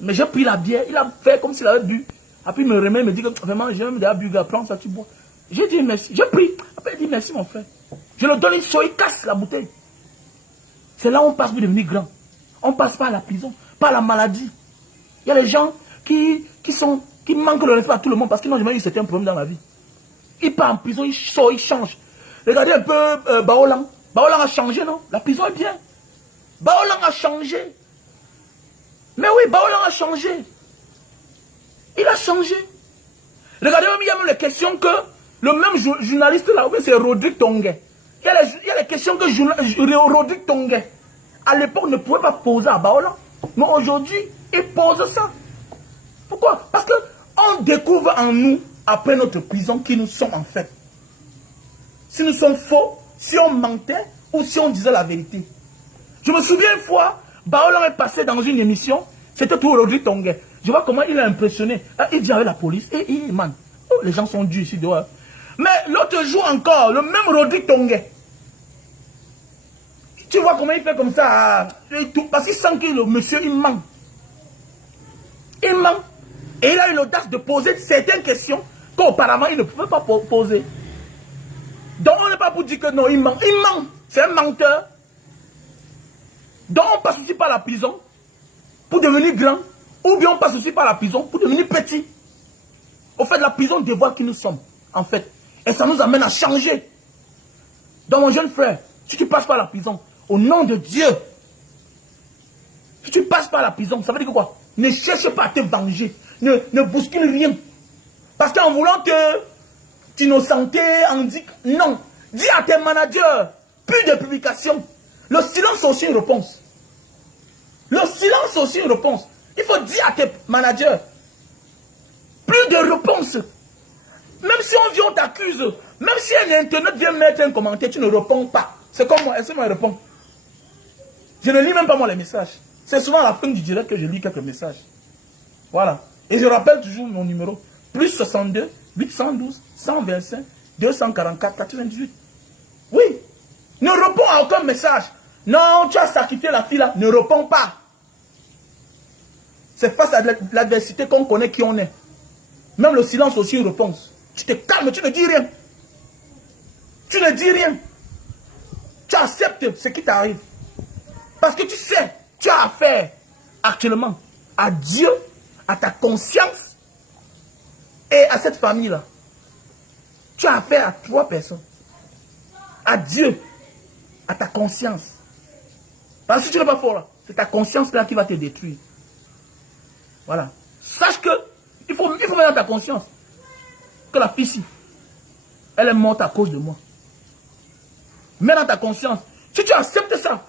Mais j'ai pris la bière. Il a fait comme s'il avait bu. Après, il me remet, il me dit que vraiment, j'ai même déjà bu, prends ça, tu bois. J'ai dit merci. J'ai pris. Après, il dit merci, mon frère. Je le donne une soie, il casse la bouteille. C'est là où on passe pour devenir grand. On passe par la prison, par la maladie. Il y a des gens qui manquent le respect à tout le monde parce qu'ils n'ont jamais eu certains problèmes dans la vie. Ils partent en prison, ils sortent, ils changent. Regardez un peu Baolang. Baolang a changé, non? La prison est bien. Baolang a changé. Mais oui, Baolang a changé. Il a changé. Regardez même, il y a même les questions que le même journaliste là, c'est Rodrigue Tonguet. Il y a les questions que Rodrigue Tonguet, à l'époque, ne pouvait pas poser à Baolang. Mais aujourd'hui, il pose ça. Pourquoi? Parce qu'on découvre en nous, après notre prison, qui nous sommes en fait. Si nous sommes faux, si on mentait ou si on disait la vérité. Je me souviens une fois, Baolang est passé dans une émission, c'était tout Rodrigue Tonguet. Je vois comment il a impressionné. Il vient avec la police et man, oh, les gens sont durs ici dehors. Mais l'autre jour encore, le même Rodrigue Tonguet. Tu vois comment il fait comme ça. Parce qu'il sent que le monsieur, il ment. Il ment. Et il a eu l'audace de poser certaines questions qu'auparavant il ne pouvait pas poser. Donc on n'est pas pour dire que non, il ment. Il ment. C'est un menteur. Donc on passe aussi par la prison pour devenir grand. Ou bien on passe aussi par la prison pour devenir petit. Au fait, la prison dévoile qui nous sommes, en fait. Et ça nous amène à changer. Donc mon jeune frère, si tu passes par la prison, au nom de Dieu, si tu passes par la prison, ça veut dire que quoi? Ne cherche pas à te venger. Ne bouscule rien. Parce qu'en voulant t'innocenter, on dit non. Dis à tes managers, plus de publications. Le silence est aussi une réponse. Le silence est aussi une réponse. Il faut dire à tes managers, plus de réponses. Même si on vient, on t'accuse. Même si un internet vient mettre un commentaire, tu ne réponds pas. C'est comme moi, est-ce que moi je réponds? Je ne lis même pas moi les messages. C'est souvent à la fin du direct que je lis quelques messages. Voilà. Et je rappelle toujours mon numéro. Plus 62 812 125 244 98. Oui. Ne réponds à aucun message. Non, tu as sacrifié la fille là. Ne réponds pas. C'est face à l'adversité qu'on connaît qui on est. Même le silence aussi une réponse. Tu te calmes, tu ne dis rien. Tu ne dis rien. Tu acceptes ce qui t'arrive. Parce que tu sais, tu as affaire actuellement à Dieu, à ta conscience et à cette famille-là. Tu as affaire à 3 personnes. À Dieu, à ta conscience. Parce que si tu n'es pas fort là, c'est ta conscience là qui va te détruire. Voilà. Sache que il faut mettre dans ta conscience que la fille-ci, elle est morte à cause de moi. Mets dans ta conscience. Si tu acceptes ça,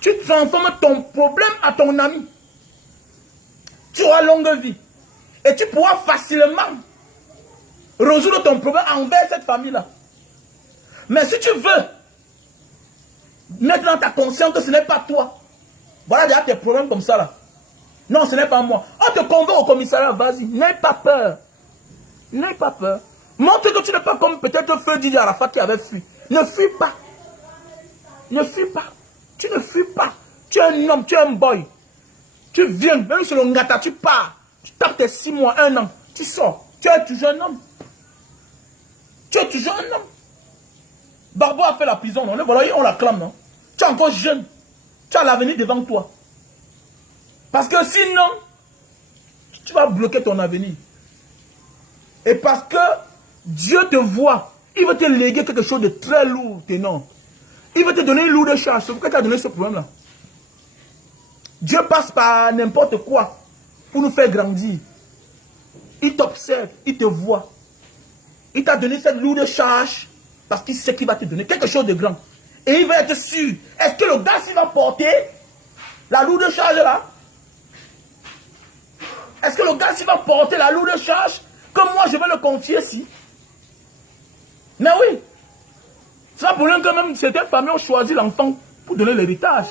tu transformes ton problème à ton ami. Tu auras longue vie. Et tu pourras facilement résoudre ton problème envers cette famille-là. Mais si tu veux mettre dans ta conscience que ce n'est pas toi, voilà déjà tes problèmes comme ça là. Non, ce n'est pas moi. On te convoque au commissariat, vas-y. N'aie pas peur. N'aie pas peur. Montre que tu n'es pas comme peut-être Feu Didier Arafat qui avait fui. Ne fuis pas. Ne fuis pas. Tu ne fuis pas. Tu es un homme, tu es un boy. Tu viens, même sur le Ngata, tu pars. Tu tapes tes 6 mois, 1 an. Tu sors. Tu es toujours un homme. Tu es toujours un homme. Barbo a fait la prison, non? Voilà, on l'acclame, non? Tu es encore jeune. Tu as l'avenir devant toi. Parce que sinon, tu vas bloquer ton avenir. Et parce que Dieu te voit, il veut te léguer quelque chose de très lourd, non. Il veut te donner une lourde charge. C'est pourquoi tu as donné ce problème-là. Dieu passe par n'importe quoi pour nous faire grandir. Il t'observe, il te voit. Il t'a donné cette lourde charge parce qu'il sait qu'il va te donner quelque chose de grand. Et il va être sûr. Est-ce que le gars, s'il va porter la lourde charge là? Est-ce que le gars, s'il va porter la lourde charge, comme moi, je vais le confier si? Mais oui. C'est pour rien que même certaines familles ont choisi l'enfant pour donner l'héritage.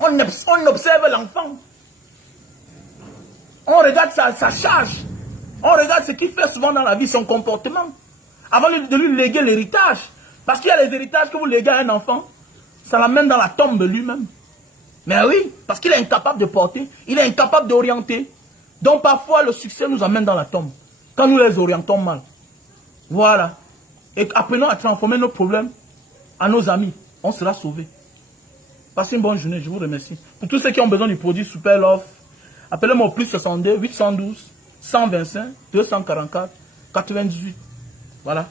On observe l'enfant. On regarde sa charge. On regarde ce qu'il fait souvent dans la vie, son comportement. Avant de lui léguer l'héritage. Parce qu'il y a les héritages que vous léguez à un enfant. Ça l'amène dans la tombe de lui-même. Mais oui, parce qu'il est incapable de porter. Il est incapable d'orienter. Donc parfois le succès nous amène dans la tombe. Quand nous les orientons mal. Voilà. Et apprenons à transformer nos problèmes en nos amis. On sera sauvés. Passez une bonne journée, je vous remercie. Pour tous ceux qui ont besoin du produit Super Love, appelez-moi au plus 62 812 125 244 98. Voilà.